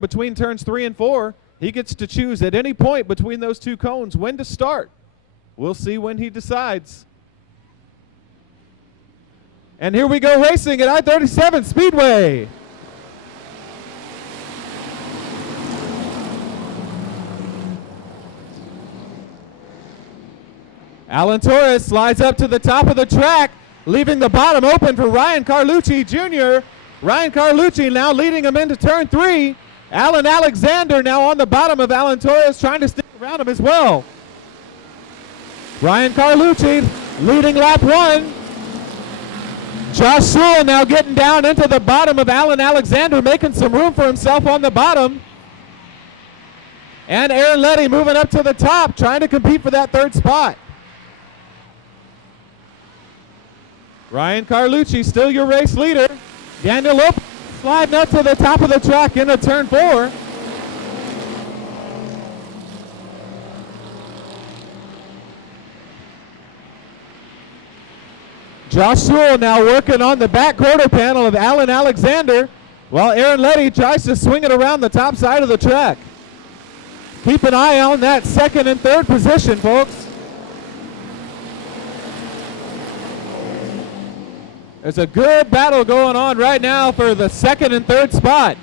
between turns 3 and 4. He gets to choose at any point between those two cones when to start. We'll see when he decides. And here we go racing at I-37 Speedway. Alan Torres slides up to the top of the track, leaving the bottom open for Ryan Carlucci Jr. Ryan Carlucci now leading him into turn 3. Alan Alexander now on the bottom of Alan Torres, trying to stick around him as well. Ryan Carlucci leading lap 1. Josh Sewell now getting down into the bottom of Alan Alexander, making some room for himself on the bottom. And Aaron Letty moving up to the top, trying to compete for that 3rd spot. Ryan Carlucci still your race leader. Daniel Lopez sliding up to the top of the track into turn 4. Josh Sewell now working on the back quarter panel of Alan Alexander, while Aaron Letty tries to swing it around the top side of the track. Keep an eye on that 2nd and 3rd position, folks. There's a good battle going on right now for the 2nd and 3rd spot.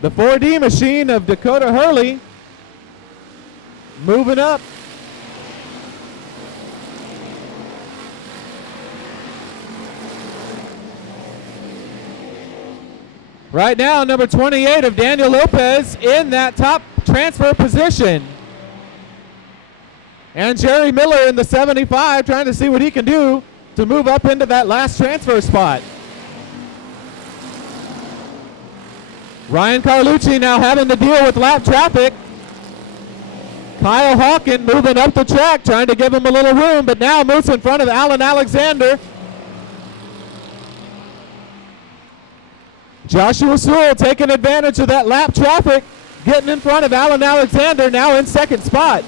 The 4D machine of Dakota Hurley moving up. Right now, number 28 of Daniel Lopez in that top transfer position. And Jerry Miller in the 75 trying to see what he can do to move up into that last transfer spot. Ryan Carlucci now having to deal with lap traffic. Kyle Hawken moving up the track, trying to give him a little room, but now moves in front of Alan Alexander. Joshua Sewell taking advantage of that lap traffic, getting in front of Alan Alexander, now in 2nd spot.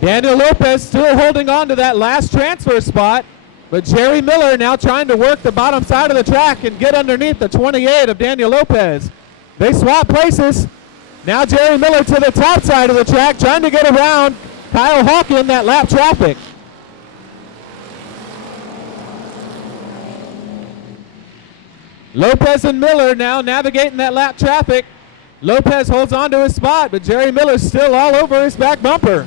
Daniel Lopez still holding on to that last transfer spot, but Jerry Miller now trying to work the bottom side of the track and get underneath the 28 of Daniel Lopez. They swap places. Now Jerry Miller to the top side of the track, trying to get around Kyle Hawken, that lap traffic. Lopez and Miller now navigating that lap traffic. Lopez holds on to his spot, but Jerry Miller's still all over his back bumper.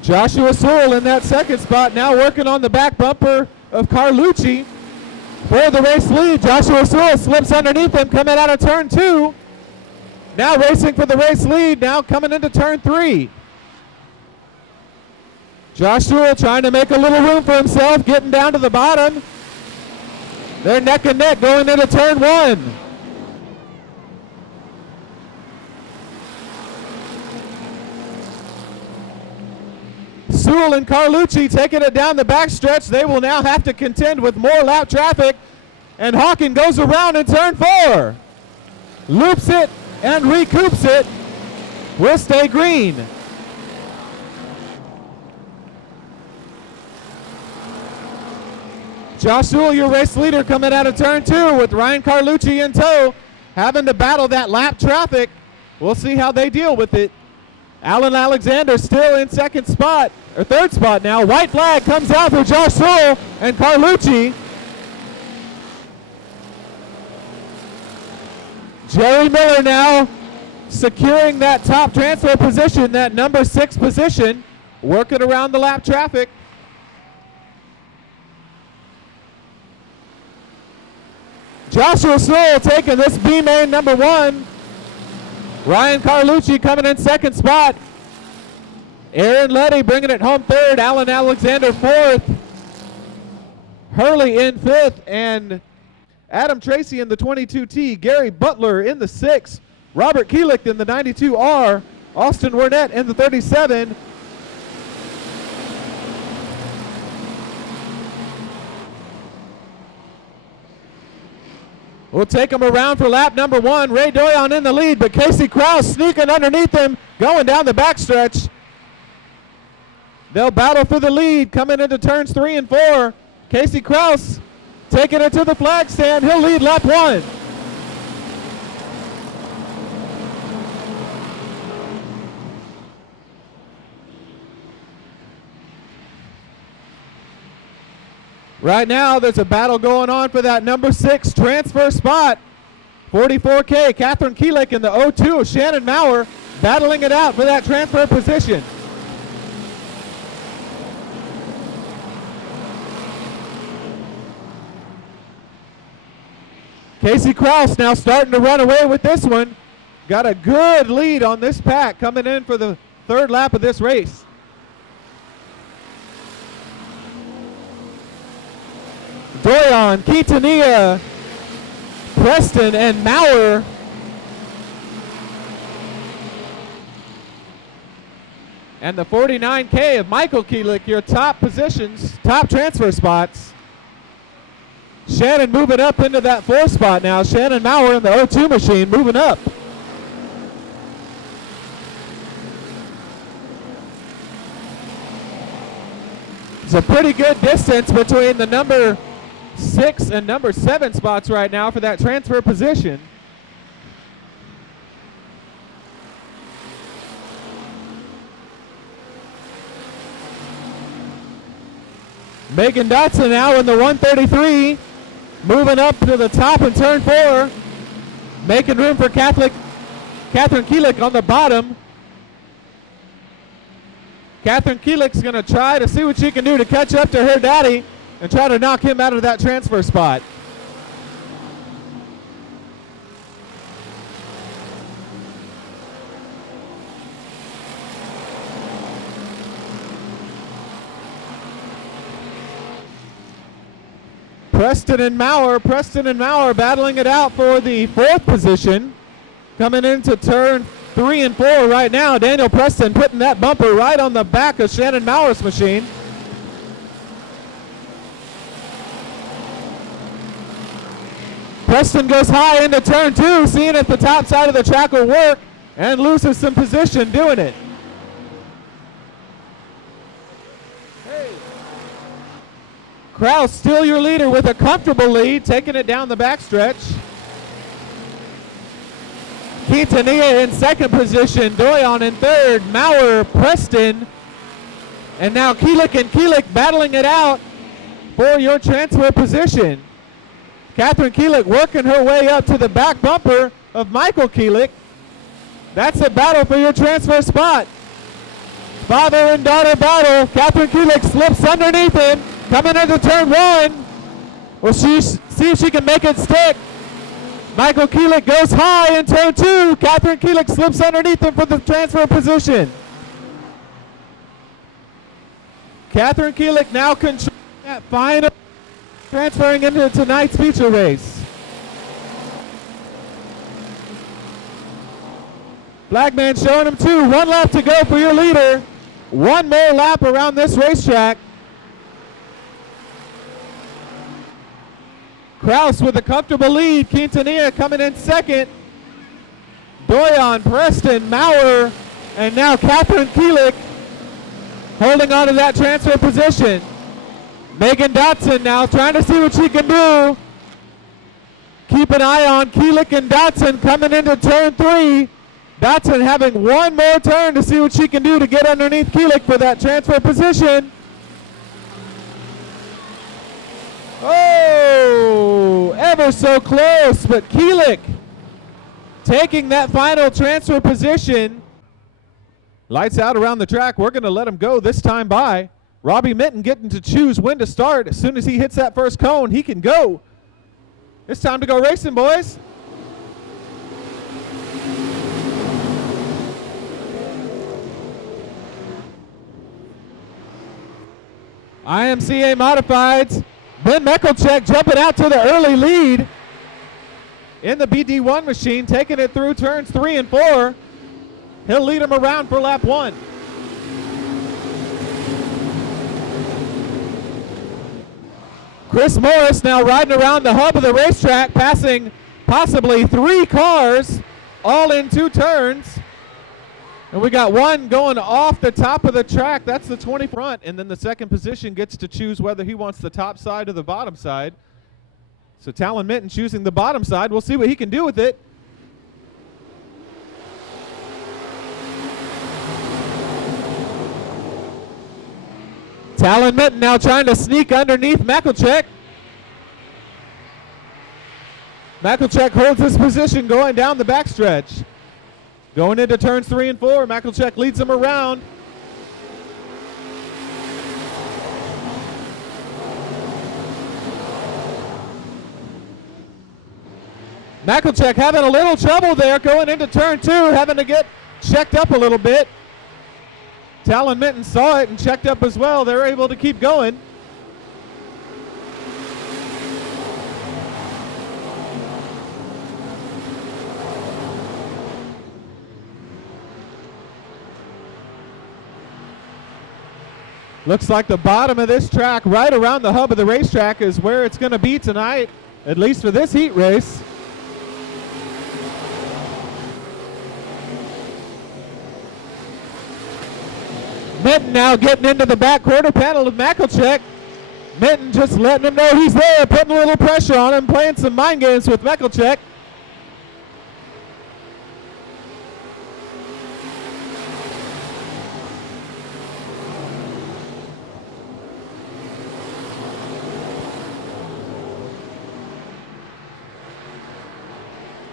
Joshua Sewell in that 2nd spot, now working on the back bumper of Carlucci for the race lead. Joshua Sewell slips underneath him coming out of turn 2. Now racing for the race lead, now coming into turn 3. Josh Sewell trying to make a little room for himself, getting down to the bottom. They're neck and neck going into turn 1. Sewell and Carlucci taking it down the backstretch. They will now have to contend with more lap traffic. And Hawken goes around in turn 4. Loops it and recoups it. Will stay green. Josh Sewell, your race leader, coming out of turn 2 with Ryan Carlucci in tow, having to battle that lap traffic. We'll see how they deal with it. Alan Alexander still in 2nd spot, or 3rd spot now. White flag comes out for Josh Sewell and Carlucci. Jerry Miller now securing that top transfer position, that number 6 position, working around the lap traffic. Joshua Sewell taking this B-main number 1. Ryan Carlucci coming in 2nd spot. Aaron Letty bringing it home 3rd. Alan Alexander 4th. Hurley in 5th. And Adam Tracy in the 22T. Gary Butler in the 6th. Robert Keelick in the 92R. Austin Wernett in the 37. We'll take him around for lap number 1. Ray Doyon in the lead, but Casey Krause sneaking underneath him, going down the backstretch. They'll battle for the lead coming into turns 3 and 4. Casey Krause taking it to the flag stand. He'll lead lap 1. Right now, there's a battle going on for that number 6 transfer spot. 44K, Catherine Keelick in the 02. Shannon Maurer battling it out for that transfer position. Casey Krause now starting to run away with this one. Got a good lead on this pack coming in for the 3rd lap of this race. Doyon, Quintanilla, Preston, and Maurer. And the 49K of Michael Keelick, your top positions, top transfer spots. Shannon moving up into that 4th spot now. Shannon Maurer in the 02 machine moving up. It's a pretty good distance between the number 6 and number 7 spots right now for that transfer position. Megan Dotson now in the 133, moving up to the top in turn 4, making room for Catherine Keelick on the bottom. Catherine Keelick's going to try to see what she can do to catch up to her daddy and try to knock him out of that transfer spot. Preston and Maurer battling it out for the 4th position. Coming into turn 3 and 4 right now. Daniel Preston putting that bumper right on the back of Shannon Maurer's machine. Preston goes high into turn 2, seeing if the top side of the track will work, and loses some position doing it. Krause still your leader with a comfortable lead, taking it down the backstretch. Quintanilla in 2nd position, Doyon in 3rd, Maurer, Preston, and now Keelick and Keelick battling it out for your transfer position. Catherine Keelick working her way up to the back bumper of Michael Keelick. That's a battle for your transfer spot. Father and daughter battle. Catherine Keelick slips underneath him, coming into turn 1. Will she see if she can make it stick? Michael Keelick goes high in turn 2. Catherine Keelick slips underneath him for the transfer position. Catherine Keelick now controlling that final, transferring into tonight's feature race. Flagman showing him 2. 1 lap to go for your leader. 1 more lap around this racetrack. Krause with a comfortable lead. Quintanilla coming in 2nd. Doyon, Preston, Maurer, and now Catherine Keelick holding on to that transfer position. Megan Dotson now trying to see what she can do. Keep an eye on Keelick and Dotson coming into turn 3. Dotson having 1 more turn to see what she can do to get underneath Keelick for that transfer position. Oh, ever so close, but Keelick taking that final transfer position. Lights out around the track. We're going to let him go this time by. Robbie Minton getting to choose when to start. As soon as he hits that first cone, he can go. It's time to go racing, boys. IMCA Modifieds. Ben Meckelcheck jumping out to the early lead in the BD1 machine, taking it through turns 3 and 4. He'll lead him around for lap 1. Chris Morris now riding around the hub of the racetrack, passing possibly 3 cars all in 2 turns. And we got one going off the top of the track. That's the 20 front. And then the second position gets to choose whether he wants the top side or the bottom side. So Talon Minton choosing the bottom side. We'll see what he can do with it. Talon Minton now trying to sneak underneath Mekelchek. Mekelchek holds his position going down the backstretch. Going into turns 3 and 4, Mekelchek leads him around. Mekelchek having a little trouble there going into turn 2, having to get checked up a little bit. Talon Minton saw it and checked up as well. They're able to keep going. Looks like the bottom of this track, right around the hub of the racetrack, is where it's going to be tonight, at least for this heat race. Minton now getting into the back quarter panel of Mekelchek. Minton just letting him know he's there, putting a little pressure on him, playing some mind games with Mekelchek.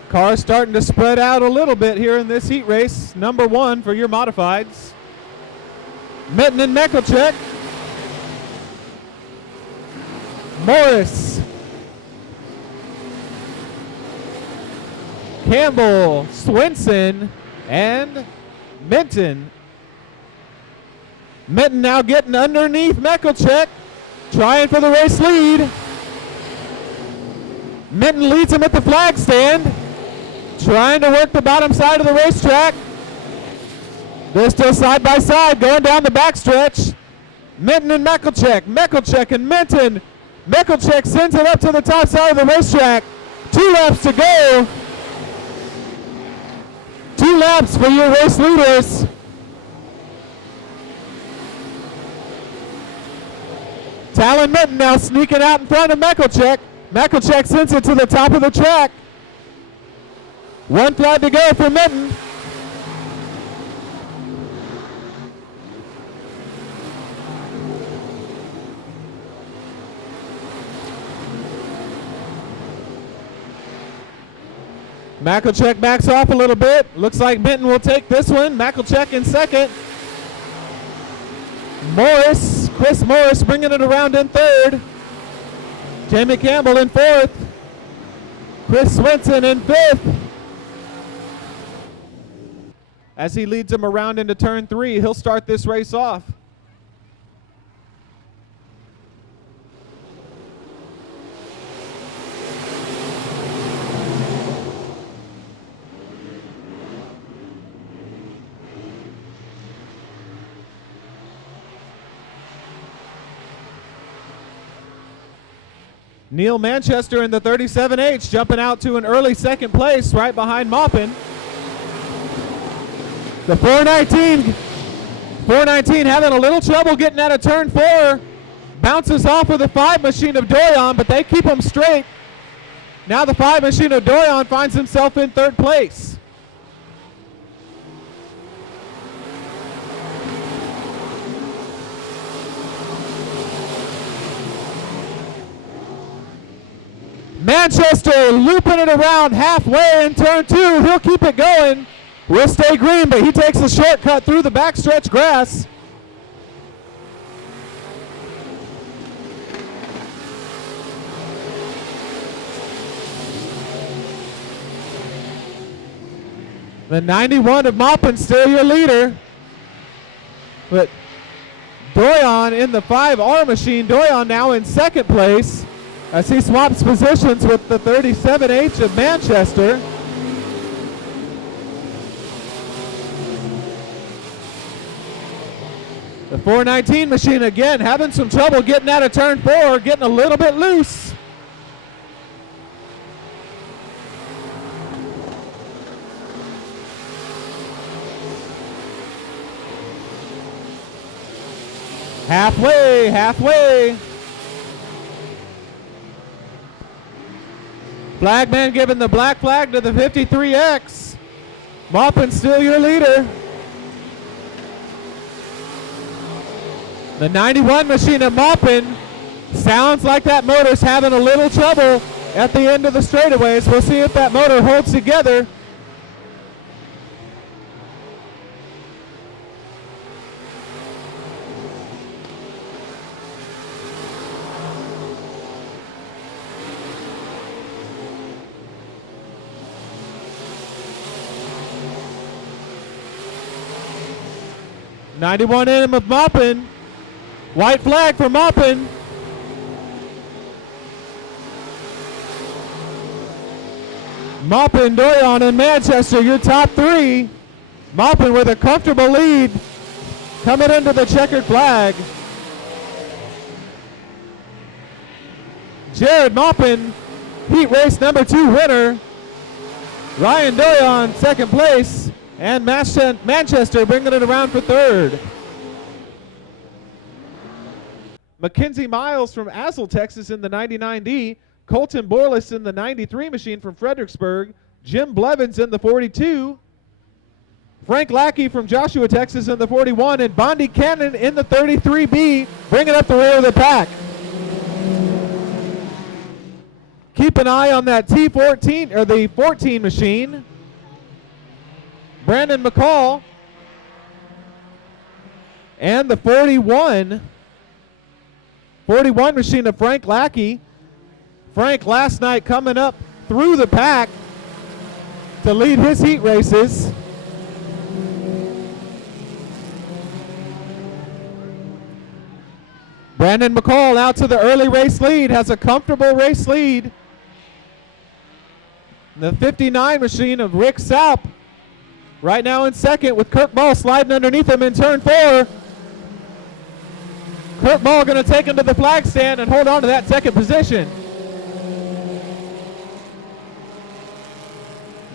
Cars starting to spread out a little bit here in this heat race. Number 1 for your modifieds. Minton and Mekelchek. Morris. Campbell, Swinson, and Minton. Minton now getting underneath Mekelchek, trying for the race lead. Minton leads him at the flag stand, trying to work the bottom side of the racetrack. They're still side by side, going down the backstretch. Minton and Mekelchek, Mekelchek and Minton. Mekelchek sends it up to the top side of the racetrack. 2 laps to go. 2 laps for your race leaders. Talon Minton now sneaking out in front of Mekelchek. Mekelchek sends it to the top of the track. 1 flag to go for Minton. Mekelchek backs off a little bit. Looks like Minton will take this one. Mekelchek in second. Morris, Chris Morris bringing it around in third. Jamie Campbell in fourth. Chris Swinson in fifth. As he leads him around into turn 3, he'll start this race off. Neil Manchester in the 37H jumping out to an early second place right behind Maupin. The 419 having a little trouble getting out of turn 4. Bounces off with the 5 machine of Doyon, but they keep him straight. Now the 5 machine of Doyon finds himself in third place. Manchester looping it around halfway in turn 2. He'll keep it going. Will stay green, but he takes a shortcut through the backstretch grass. The 91 of Maupin still your leader. But Doyon in the 5R machine. Doyon now in second place as he swaps positions with the 37H of Manchester. The 419 machine again having some trouble getting out of turn 4, getting a little bit loose. Halfway. Flagman giving the black flag to the 53X. Maupin still your leader. The 91 machine of Maupin sounds like that motor's having a little trouble at the end of the straightaways. We'll see if that motor holds together. '91 in of Maupin. White flag for Maupin. Maupin, Doyon, and Manchester, your top three. Maupin with a comfortable lead coming into the checkered flag. Jared Maupin, heat race number 2 winner. Ryan Doyon, second place. And Manchester bringing it around for third. Mackenzie Miles from Azle, Texas in the 99D. Colton Borlis in the 93 machine from Fredericksburg. Jim Blevins in the 42. Frank Lackey from Joshua, Texas in the 41. And Bondi Cannon in the 33B, bringing up the rear of the pack. Keep an eye on that T14 or the 14 machine. Brandon McCall and the 41 machine of Frank Lackey. Frank last night coming up through the pack to lead his heat races. Brandon McCall out to the early race lead, has a comfortable race lead. The 59 machine of Rick Saup right now in second with Kirk Ball sliding underneath him in turn 4. Kirk Ball going to take him to the flag stand and hold on to that second position.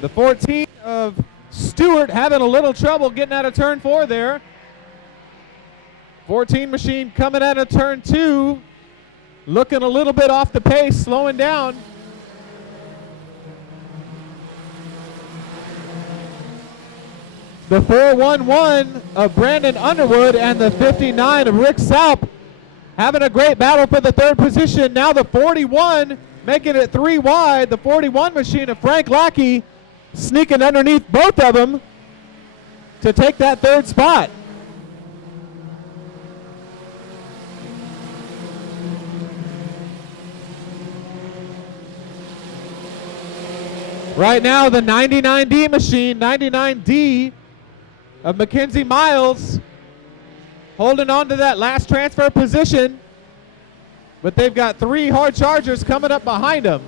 The 14 of Stewart having a little trouble getting out of turn 4 there. 14 machine coming out of turn 2, looking a little bit off the pace, slowing down. The 411 of Brandon Underwood and the 59 of Rick Saup having a great battle for the third position. Now the 41 making it 3 wide. The 41 machine of Frank Lackey sneaking underneath both of them to take that third spot. Right now the 99D machine, 99D of Mackenzie Miles, holding on to that last transfer position, but they've got 3 hard chargers coming up behind them.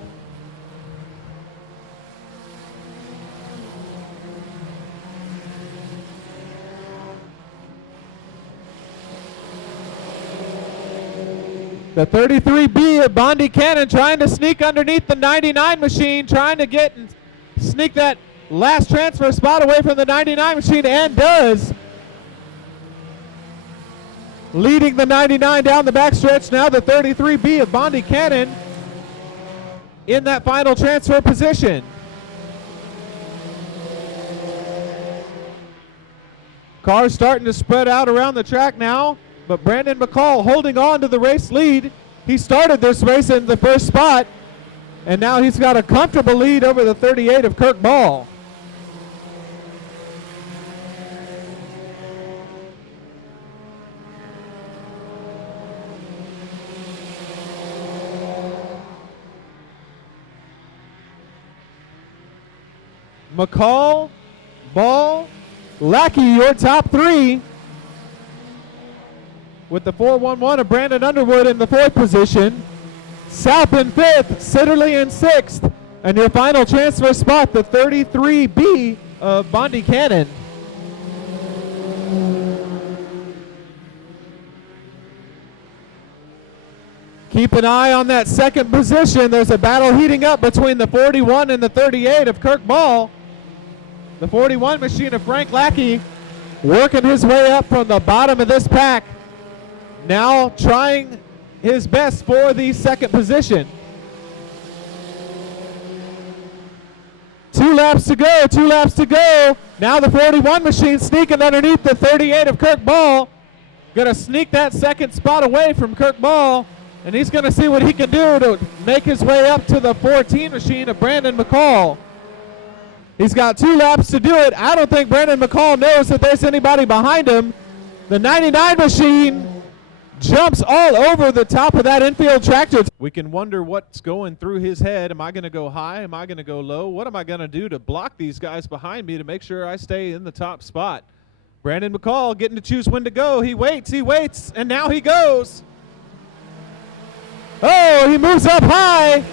The 33B of Bondi Cannon trying to sneak underneath the 99 machine, trying to get and sneak that last transfer spot away from the 99 machine, and does. Leading the 99 down the backstretch. Now the 33B of Bondi Cannon in that final transfer position. Cars starting to spread out around the track now, but Brandon McCall holding on to the race lead. He started this race in the first spot, and now he's got a comfortable lead over the 38 of Kirk Ball. McCall, Ball, Lackey, your top 3. With the 411 of Brandon Underwood in the 4th position. Saup in 5th, Sitterly in 6th. And your final transfer spot, the 33B of Bondi Cannon. Keep an eye on that second position. There's a battle heating up between the 41 and the 38 of Kirk Ball. The 41 machine of Frank Lackey working his way up from the bottom of this pack now trying his best for the second position. 2 laps to go, 2 laps to go. Now the 41 machine sneaking underneath the 38 of Kirk Ball. Gonna sneak that second spot away from Kirk Ball, and he's gonna see what he can do to make his way up to the 14 machine of Brandon McCall. He's got 2 laps to do it. I don't think Brandon McCall knows that there's anybody behind him. The 99 machine jumps all over the top of that infield tractor. We can wonder what's going through his head. Am I going to go high? Am I going to go low? What am I going to do to block these guys behind me to make sure I stay in the top spot? Brandon McCall getting to choose when to go. He waits, and now he goes. Oh, he moves up high.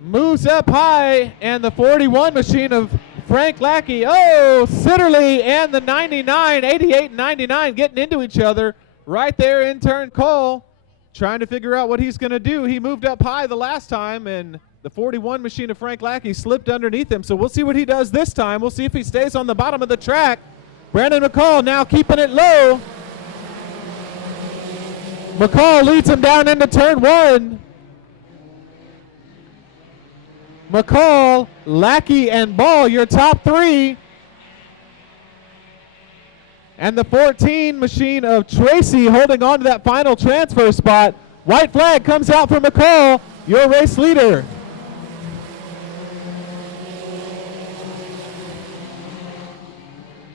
Moves up high, and the 41 machine of Frank Lackey. Oh, Sitterly and the 99, 88 and 99 getting into each other right there in turn call, trying to figure out what he's going to do. He moved up high the last time, and the 41 machine of Frank Lackey slipped underneath him. So we'll see what he does this time. We'll see if he stays on the bottom of the track. Brandon McCall now keeping it low. McCall leads him down into turn 1. McCall, Lackey, and Ball, your top 3. And the 14 machine of Tracy holding on to that final transfer spot. White flag comes out for McCall, your race leader.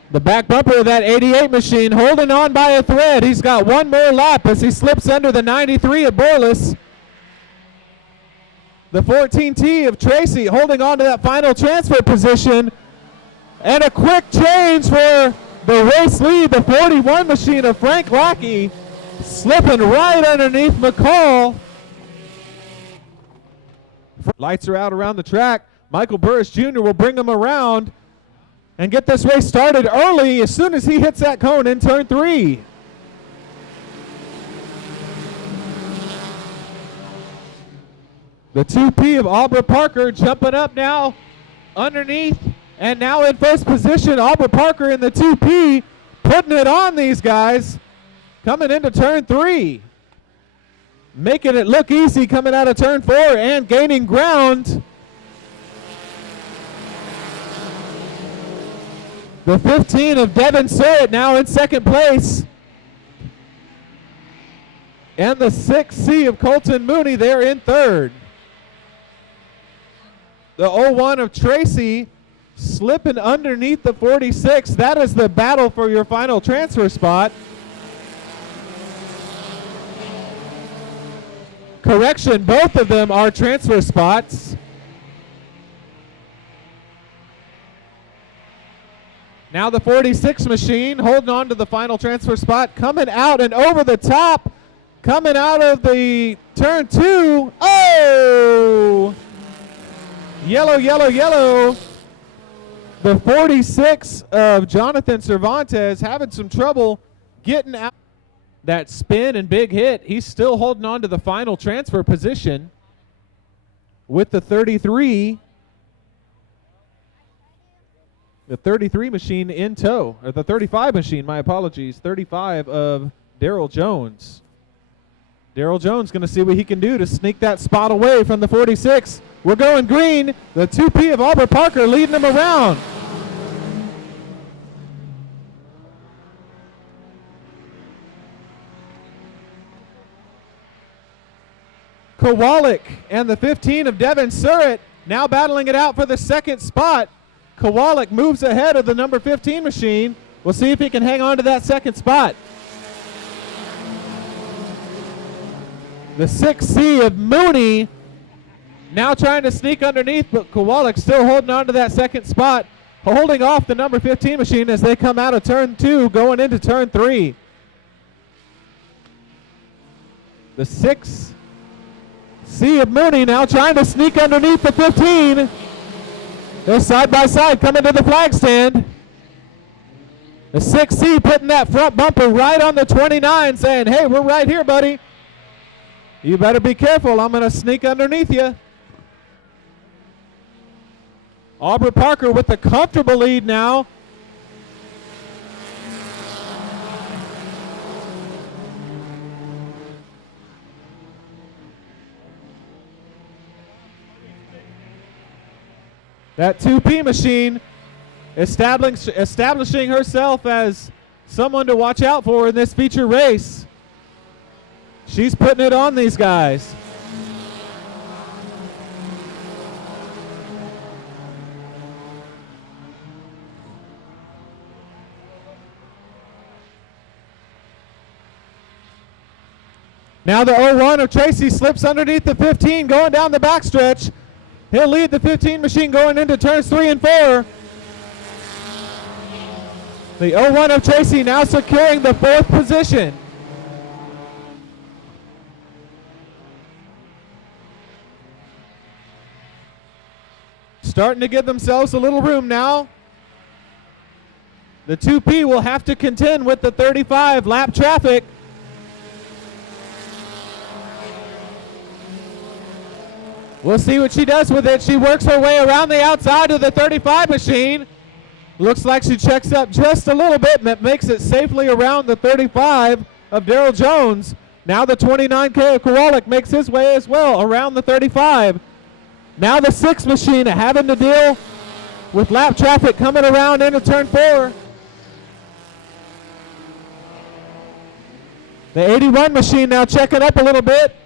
The back bumper of that 88 machine holding on by a thread. He's got one more lap as he slips under the 93 of Borlis. The 14T of Tracy holding on to that final transfer position. And a quick change for the race lead. The 41 machine of Frank Lackey slipping right underneath McCall. Lights are out around the track. Michael Burris Jr. will bring him around and get this race started early as soon as he hits that cone in turn 3. The 2P of Aubrey Parker jumping up now underneath, and now in first position. Aubrey Parker in the 2P putting it on these guys coming into turn 3. Making it look easy coming out of turn 4 and gaining ground. The 15 of Devin Surratt now in second place. And the 6C of Colton Mooney there in third. The 01 of Tracy slipping underneath the 46. That is the battle for your final transfer spot. Correction, both of them are transfer spots. Now the 46 machine holding on to the final transfer spot, coming out and over the top, coming out of the turn 2. Oh! Yellow, yellow, yellow. The 46 of Jonathan Cervantes having some trouble getting out. That spin and big hit. He's still holding on to the final transfer position with the 33. The 33 machine in tow, or the 35 machine, my apologies. 35 of Daryl Jones. Daryl Jones going to see what he can do to sneak that spot away from the 46. We're going green. The 2P of Aubrey Parker leading him around. Kowalik and the 15 of Devin Surratt now battling it out for the second spot. Kowalik moves ahead of the number 15 machine. We'll see if he can hang on to that second spot. The 6C of Mooney now trying to sneak underneath, but Kowalik still holding on to that second spot, holding off the number 15 machine as they come out of turn 2, going into turn 3. The 6C of Mooney now trying to sneak underneath the 15. They're side by side coming to the flag stand. The 6C putting that front bumper right on the 29, saying, hey, we're right here, buddy. You better be careful. I'm going to sneak underneath you. Aubrey Parker with a comfortable lead now. That 2P machine establishing herself as someone to watch out for in this feature race. She's putting it on these guys. Now the 01 of Tracy slips underneath the 15 going down the backstretch. He'll lead the 15 machine going into turns 3 and 4. The 01 of Tracy now securing the 4th position. Starting to give themselves a little room now. The 2P will have to contend with the 35 lap traffic. We'll see what she does with it. She works her way around the outside of the 35 machine. Looks like she checks up just a little bit and makes it safely around the 35 of Daryl Jones. Now the 29K of Kowalik makes his way as well around the 35. Now the 6 machine having to deal with lap traffic coming around into turn 4. The 81 machine now checking up a little bit.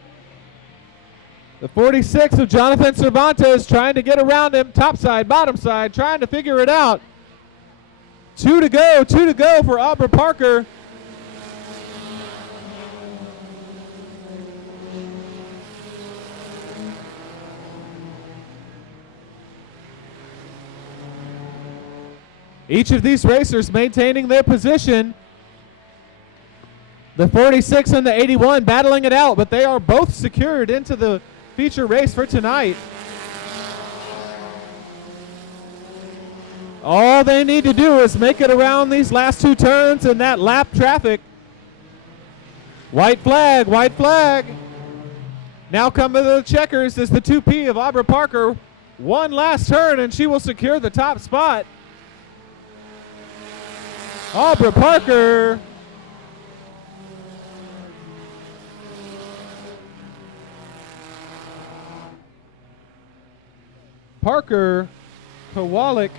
The 46 of Jonathan Cervantes trying to get around him, top side, bottom side, trying to figure it out. 2 to go for Aubrey Parker. Each of these racers maintaining their position. The 46 and the 81 battling it out, but they are both secured into the feature race for tonight. All they need to do is make it around these last 2 turns and that lap traffic. White flag, white flag. Now coming to the checkers is the 2P of Aubrey Parker. One last turn and she will secure the top spot. Aubrey Parker. Parker, Kowalik.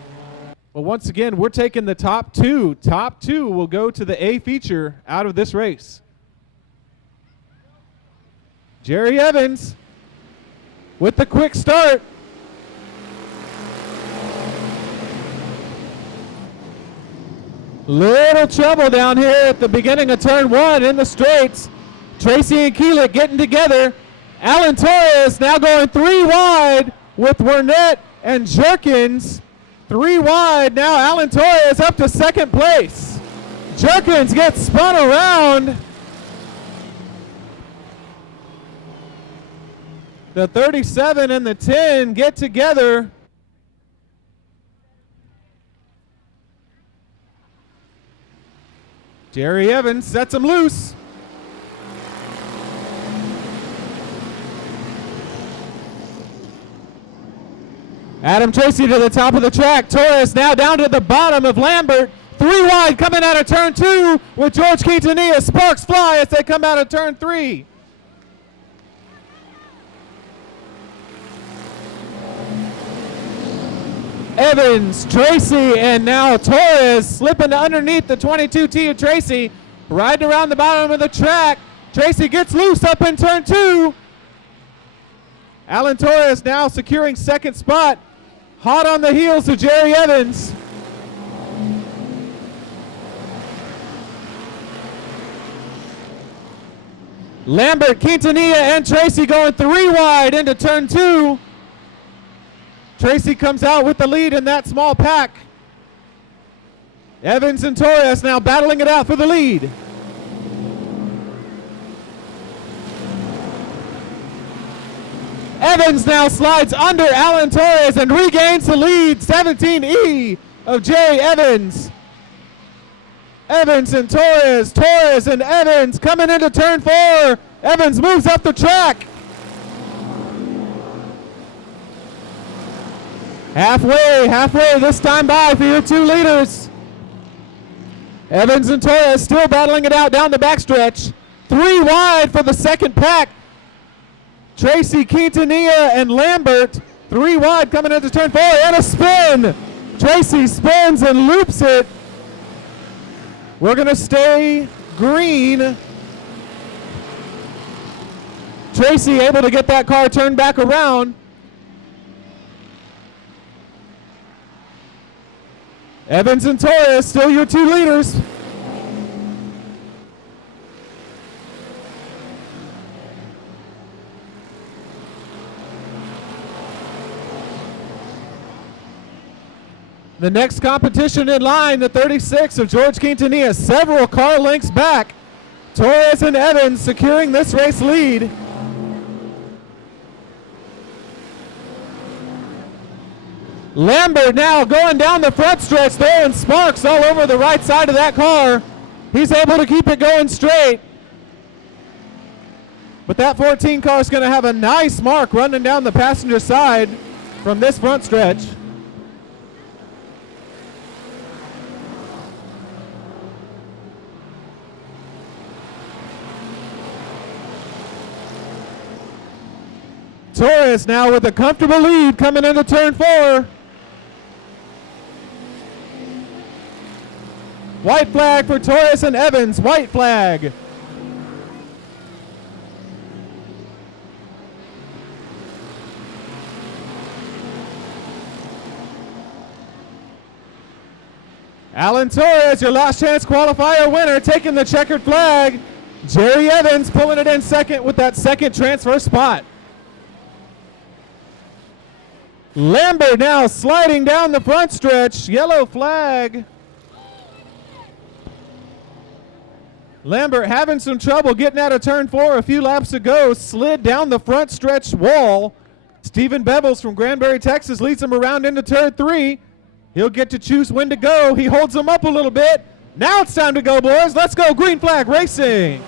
Well, once again, we're taking the top 2. Top 2 will go to the A feature out of this race. Jerry Evans with the quick start. Little trouble down here at the beginning of turn 1 in the straights. Tracy and Keelik getting together. Alan Torres now going 3 wide with Wernette and Jerkins. 3 wide. Now Alan Torres up to 2nd place. Jerkins gets spun around. The 37 and the 10 get together. Jerry Evans sets him loose. Adam Tracy to the top of the track. Torres now down to the bottom of Lambert. 3 wide coming out of turn 2 with George Quintanilla. Sparks fly as they come out of turn 3. Evans, Tracy, and now Torres slipping underneath the 22T of Tracy. Riding around the bottom of the track. Tracy gets loose up in turn 2. Alan Torres now securing 2nd spot. Hot on the heels of Jerry Evans. Lambert, Quintanilla, and Tracy going 3 wide into turn 2. Tracy comes out with the lead in that small pack. Evans and Torres now battling it out for the lead. Evans now slides under Alan Torres and regains the lead. 17E of Jerry Evans. Evans and Torres. Torres and Evans coming into turn 4. Evans moves up the track. Halfway this time by for your 2 leaders. Evans and Torres still battling it out down the backstretch. 3 wide for the 2nd pack. Tracy, Quintanilla, and Lambert 3 wide coming into turn 4 and a spin. Tracy spins and loops it. We're going to stay green. Tracy able to get that car turned back around. Evans and Torres still your 2 leaders. The next competition in line, the 36 of George Quintanilla, several car lengths back. Torres and Evans securing this race lead. Lambert now going down the front stretch there, and sparks all over the right side of that car. He's able to keep it going straight. But that 14 car is going to have a nice mark running down the passenger side from this front stretch. Torres now with a comfortable lead coming into turn 4. White flag for Torres and Evans. White flag. Alan Torres, your last chance qualifier winner, taking the checkered flag. Jerry Evans pulling it in second with that second transfer spot. Lambert now sliding down the front stretch. Yellow flag. Lambert having some trouble getting out of turn 4 a few laps ago. Slid down the front stretch wall. Stephen Bevels from Granbury, Texas leads him around into turn 3. He'll get to choose when to go. He holds him up a little bit. Now it's time to go, boys. Let's go. Green flag racing.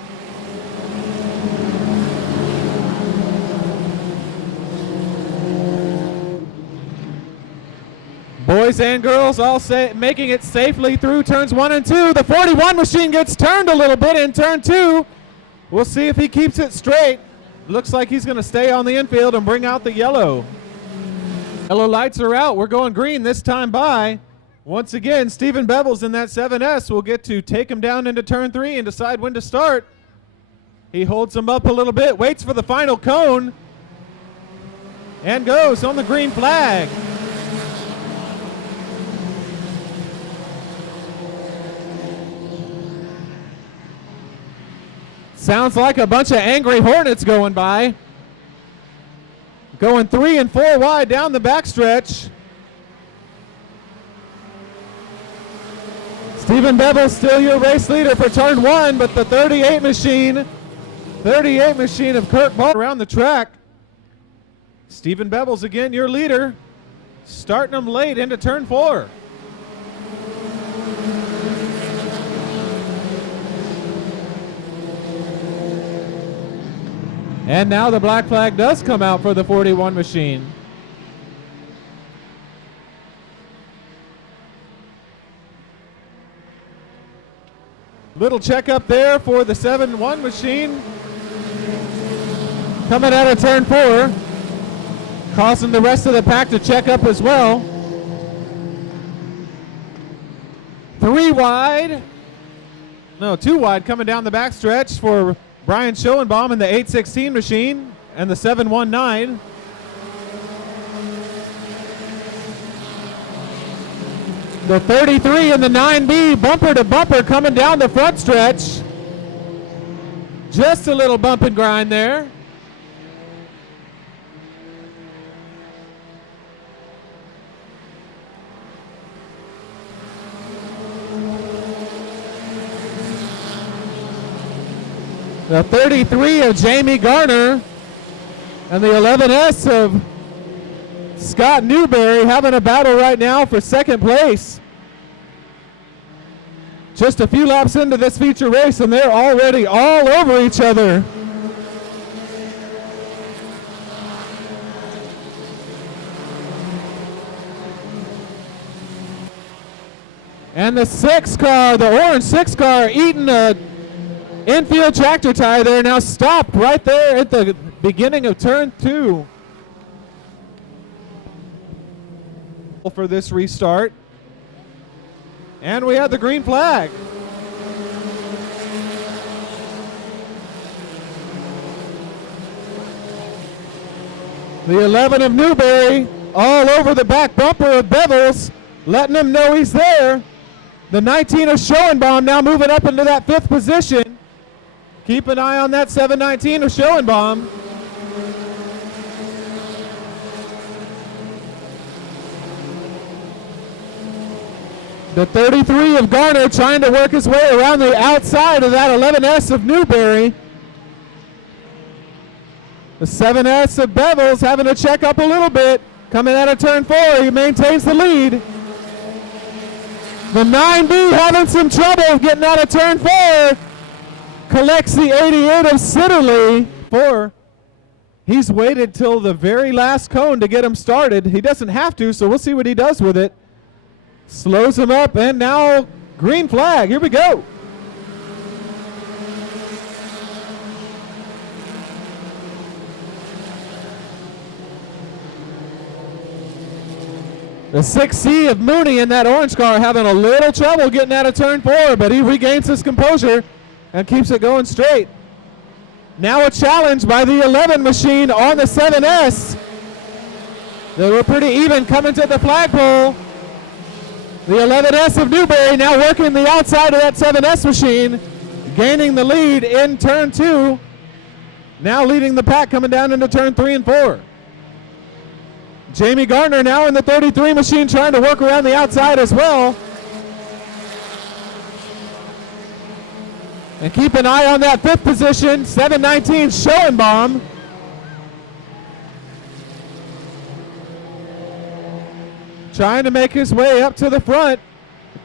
Boys and girls all making it safely through turns 1 and 2. The 41 machine gets turned a little bit in turn 2. We'll see if he keeps it straight. Looks like he's going to stay on the infield and bring out the yellow. Yellow lights are out. We're going green this time by. Once again, Stephen Bevels in that 7S will get to take him down into turn 3 and decide when to start. He holds him up a little bit, waits for the final cone, and goes on the green flag. Sounds like a bunch of angry Hornets going by. Going 3 and 4 wide down the backstretch. Stephen Bevels still your race leader for turn 1, but the 38 machine of Kirk Ball around the track. Stephen Bevels again your leader, starting them late into turn 4. And now the black flag does come out for the 41 machine. Little checkup there for the 7-1 machine. Coming out of turn 4. Causing the rest of the pack to check up as well. 2 wide coming down the backstretch for Brian Schoenbaum in the 816 machine and the 719. The 33 and the 9B bumper to bumper coming down the front stretch. Just a little bump and grind there. The 33 of Jamie Garner and the 11S of Scott Newberry having a battle right now for second place. Just a few laps into this feature race and they're already all over each other. And the 6 car, the orange 6 car, eating a infield tractor tire there, now stopped right there at the beginning of turn 2. for this restart. And we have the green flag. The 11 of Newberry all over the back bumper of Bevels, letting him know he's there. The 19 of Schoenbaum now moving up into that 5th position. Keep an eye on that 719 of Schoenbaum. The 33 of Garner trying to work his way around the outside of that 11S of Newberry. The 7S of Bevels having to check up a little bit. Coming out of turn 4, he maintains the lead. The 9B having some trouble getting out of turn 4. Collects the 88 of Sitterly. He's waited till the very last cone to get him started. He doesn't have to, so we'll see what he does with it. Slows him up, and now green flag. Here we go. The 6C of Mooney in that orange car having a little trouble getting out of turn 4, but he regains his composure and keeps it going straight. Now a challenge by the 11 machine on the 7S. They were pretty even coming to the flagpole. The 11S of Newberry now working the outside of that 7S machine, gaining the lead in turn 2. Now leading the pack coming down into turn 3 and 4. Jamie Gardner now in the 33 machine trying to work around the outside as well. And keep an eye on that 5th position, 719 Schoenbaum. Trying to make his way up to the front.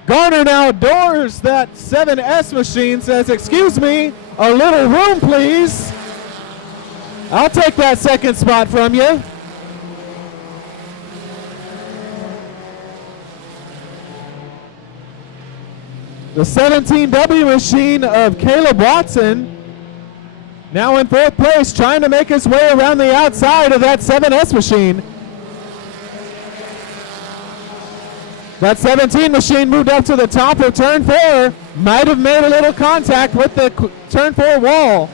Garner now doors that 7S machine, says, "Excuse me, a little room please. I'll take that second spot from you." The 17W machine of Caleb Watson now in 4th place, trying to make his way around the outside of that 7S machine. That 17 machine moved up to the top of turn 4. Might have made a little contact with the turn 4 wall.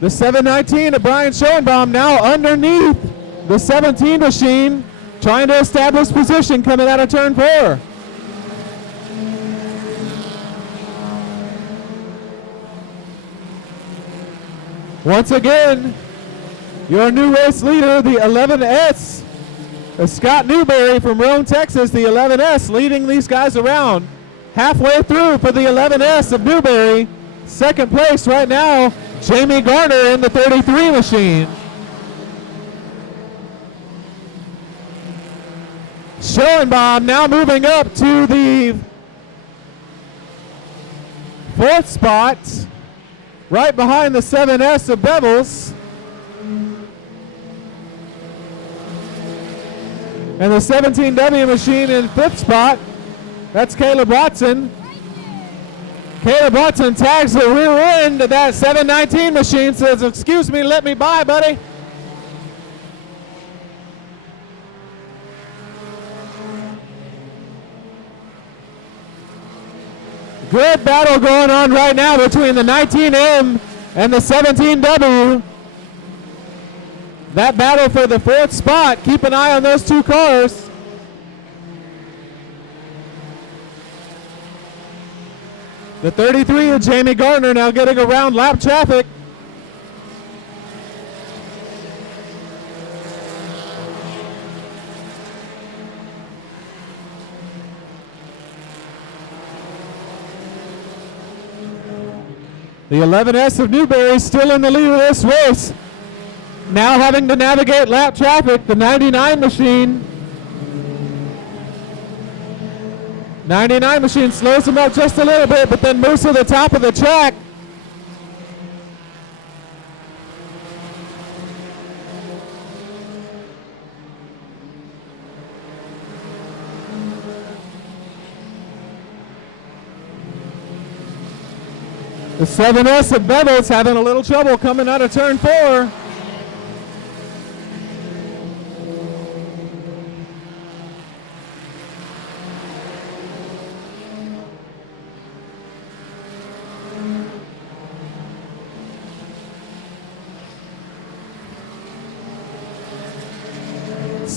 The 719 of Brian Schoenbaum now underneath the 17 machine, trying to establish position coming out of turn 4. Once again, your new race leader, the 11S, Scott Newberry from Rome, Texas, the 11S, leading these guys around. Halfway through for the 11S of Newberry. 2nd place right now, Jamie Garner in the 33 machine. Schoenbaum now moving up to the 4th spot, right behind the 7S of Bevels. And the 17W machine in 5th spot. That's Caleb Watson. Caleb Watson tags the rear end of that 719 machine, says, "Excuse me, let me by, buddy." Good battle going on right now between the 19M and the 17W. That battle for the 4th spot. Keep an eye on those two cars. The 33 of Jamie Gardner now getting around lap traffic. The 11S of Newberry still in the lead of this race. Now having to navigate lap traffic, the 99 machine. 99 machine slows him up just a little bit, but then moves to the top of the track. The 7S of Bevels having a little trouble coming out of turn 4.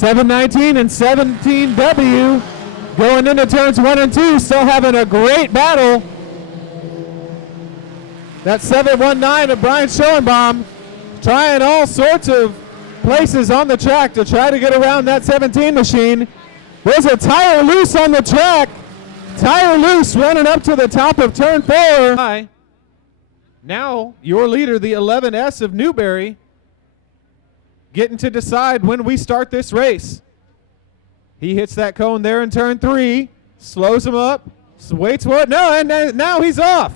719 and 17W going into turns 1 and 2, still having a great battle. That 719 of Brian Schoenbaum trying all sorts of places on the track to try to get around that 17 machine. There's a tire loose on the track. Tire loose running up to the top of turn 4. Now your leader, the 11S of Newberry, getting to decide when we start this race. He hits that cone there in turn 3, slows him up, waits for it. No, and now he's off.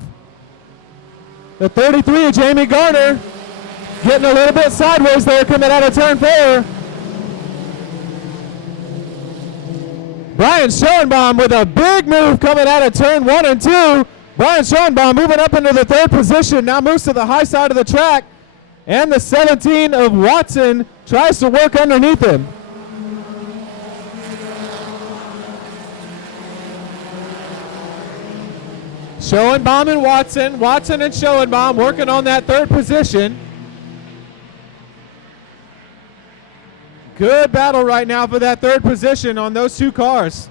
The 33 of Jamie Garner getting a little bit sideways there coming out of turn 4. Brian Schoenbaum with a big move coming out of turn 1 and 2. Brian Schoenbaum moving up into the 3rd position, now moves to the high side of the track. And the 17 of Watson tries to work underneath him. Schoenbaum and Watson. Watson and Schoenbaum working on that 3rd position. Good battle right now for that 3rd position on those 2 cars.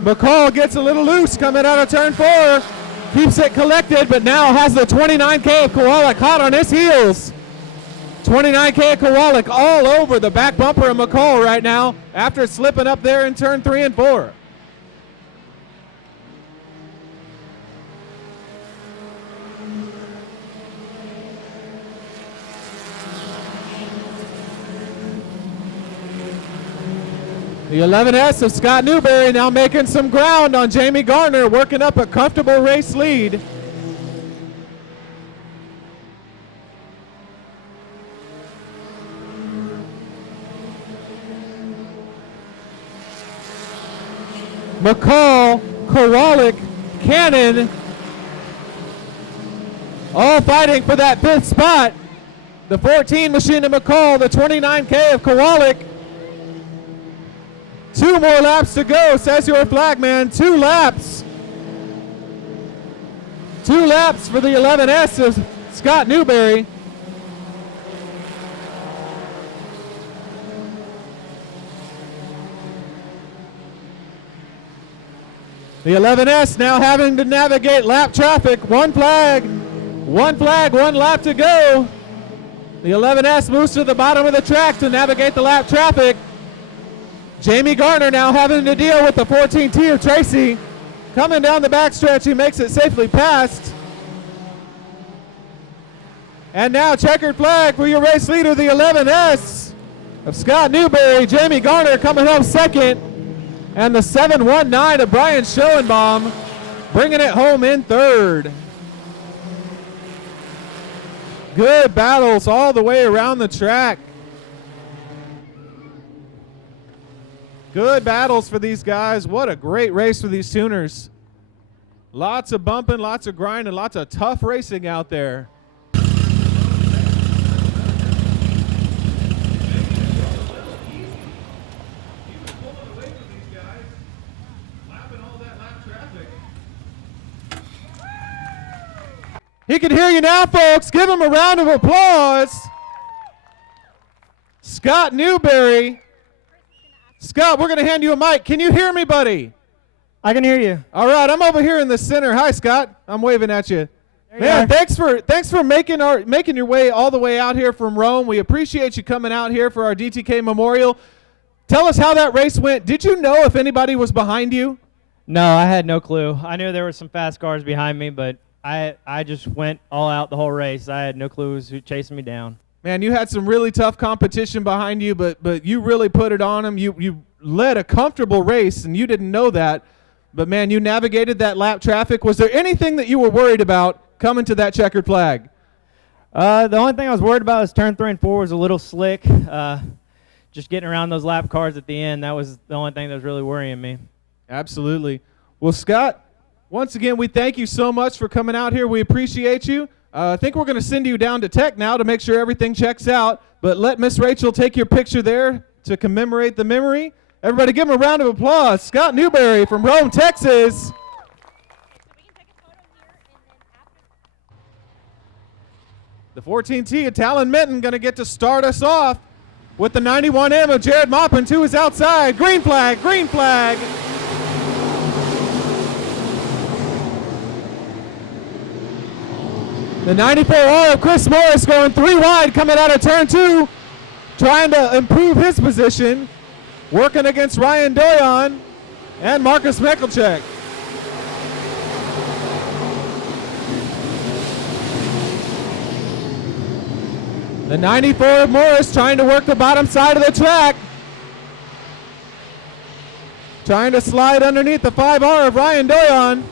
McCall gets a little loose coming out of turn 4. Keeps it collected, but now has the 29K of Kowalik hot on his heels. 29K of Kowalik all over the back bumper of McCall right now after slipping up there in turn 3 and 4. The 11S of Scott Newberry now making some ground on Jamie Garner, working up a comfortable race lead. McCall, Kowalik, Cannon, all fighting for that 5th spot. The 14 machine of McCall, the 29K of Kowalik. 2 more laps to go, says your flagman. 2 laps. 2 laps for the 11S of Scott Newberry. The 11S now having to navigate lap traffic. One flag, one lap to go. The 11S moves to the bottom of the track to navigate the lap traffic. Jamie Garner now having to deal with the 14T of Tracy. Coming down the backstretch, he makes it safely past. And now checkered flag for your race leader, the 11S of Scott Newberry. Jamie Garner coming home 2nd. And the 719 of Brian Schoenbaum bringing it home in 3rd. Good battles all the way around the track. Good battles for these guys. What a great race for these tuners. Lots of bumping, lots of grinding, lots of tough racing out there. He can hear you now, folks. Give him a round of applause. Scott Newberry. Scott, we're going to hand you a mic. Can you hear me, buddy? I can hear you. All right, I'm over here in the center. Hi, Scott. I'm waving at you. Man, thanks for making your way all the way out here from Rome. We appreciate you coming out here for our DTK Memorial. Tell us how that race went. Did you know if anybody was behind you? No, I had no clue. I knew there were some fast cars behind me, but I just went all out the whole race. I had no clue who was chasing me down. Man, you had some really tough competition behind you, but you really put it on them. You led a comfortable race, and you didn't know that. But, man, you navigated that lap traffic. Was there anything that you were worried about coming to that checkered flag? The only thing I was worried about was turn 3 and 4 was a little slick. Just getting around those lap cars at the end, that was the only thing that was really worrying me. Absolutely. Well, Scott, once again, we thank you so much for coming out here. We appreciate you. I think we're going to send you down to Tech now to make sure everything checks out. But let Miss Rachel take your picture there to commemorate the memory. Everybody give him a round of applause. Scott Newberry from Rome, Texas. The 14T of Talon Minton going to get to start us off. with the 91M of Jared Maupin to his outside. Green flag, green flag. The 94R of Chris Morris going 3 wide coming out of turn 2, trying to improve his position, working against Ryan Doyon and Marcus Michalchek. The 94 of Morris trying to work the bottom side of the track, trying to slide underneath the 5R of Ryan Doyon.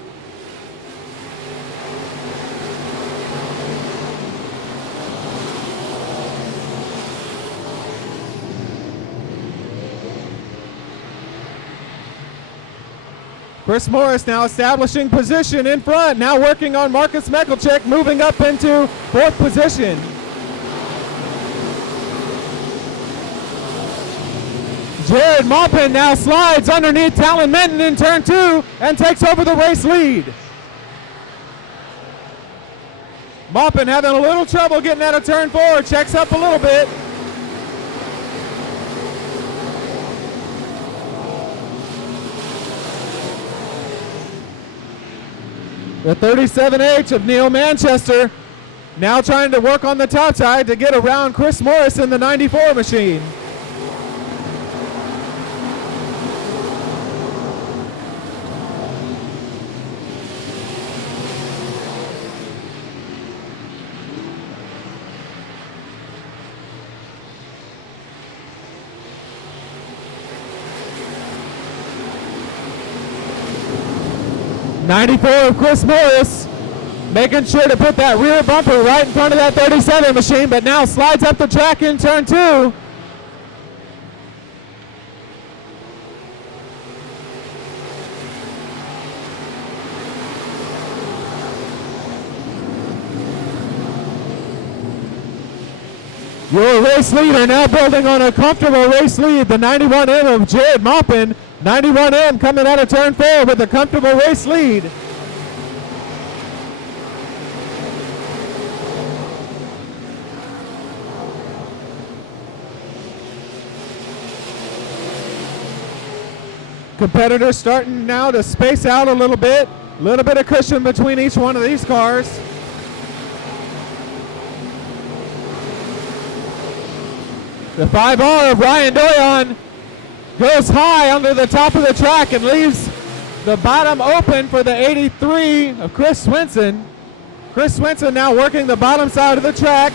Chris Morris now establishing position in front, now working on Marcus Michalchek, moving up into 4th position. Jared Maupin now slides underneath Talon Minton in turn 2 and takes over the race lead. Maupin having a little trouble getting out of turn 4, checks up a little bit. The 37H of Neil Manchester now trying to work on the top side to get around Chris Morris in the 94 machine. '94 of Chris Morris making sure to put that rear bumper right in front of that 37 machine, but now slides up the track in turn 2. Your race leader now building on a comfortable race lead, the 91M of Jared Maupin. 91M coming out of turn 4 with a comfortable race lead. Competitors starting now to space out a little bit of cushion between each one of these cars. The 5R of Ryan Doyon goes high under the top of the track and leaves the bottom open for the 83 of Chris Swinson. Chris Swinson now working the bottom side of the track.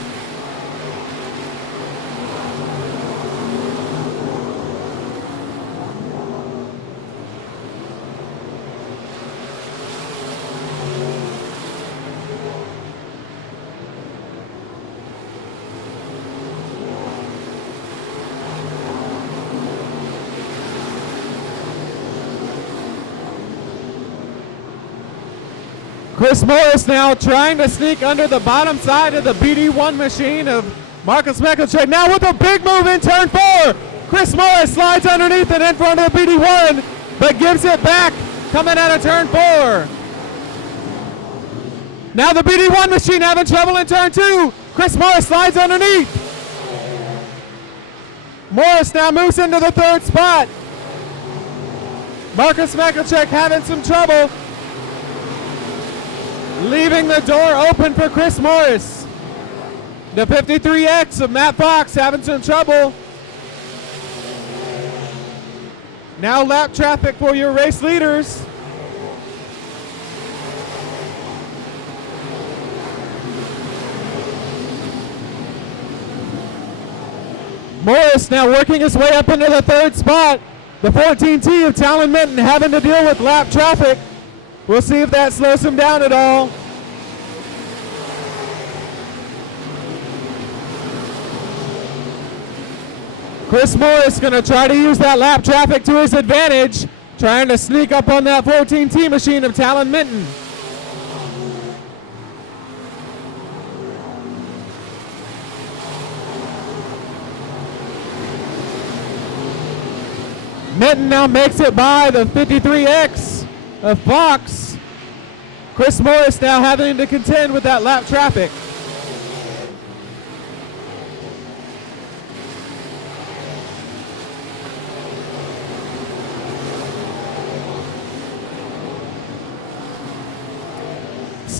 Chris Morris now trying to sneak under the bottom side of the BD1 machine of Marcus Michalchek. Now with a big move in turn 4. Chris Morris slides underneath it in front of the BD1, but gives it back coming out of turn 4. Now the BD1 machine having trouble in turn 2. Chris Morris slides underneath. Morris now moves into the 3rd spot. Marcus Michalchek having some trouble, leaving the door open for Chris Morris. The 53X of Matt Fox having some trouble. Now lap traffic for your race leaders. Morris now working his way up into the 3rd spot. The 14T of Talon Minton having to deal with lap traffic. We'll see if that slows him down at all. Chris Morris going to try to use that lap traffic to his advantage, trying to sneak up on that 14T machine of Talon Minton. Minton now makes it by the 53X of Fox. Chris Morris now having to contend with that lap traffic.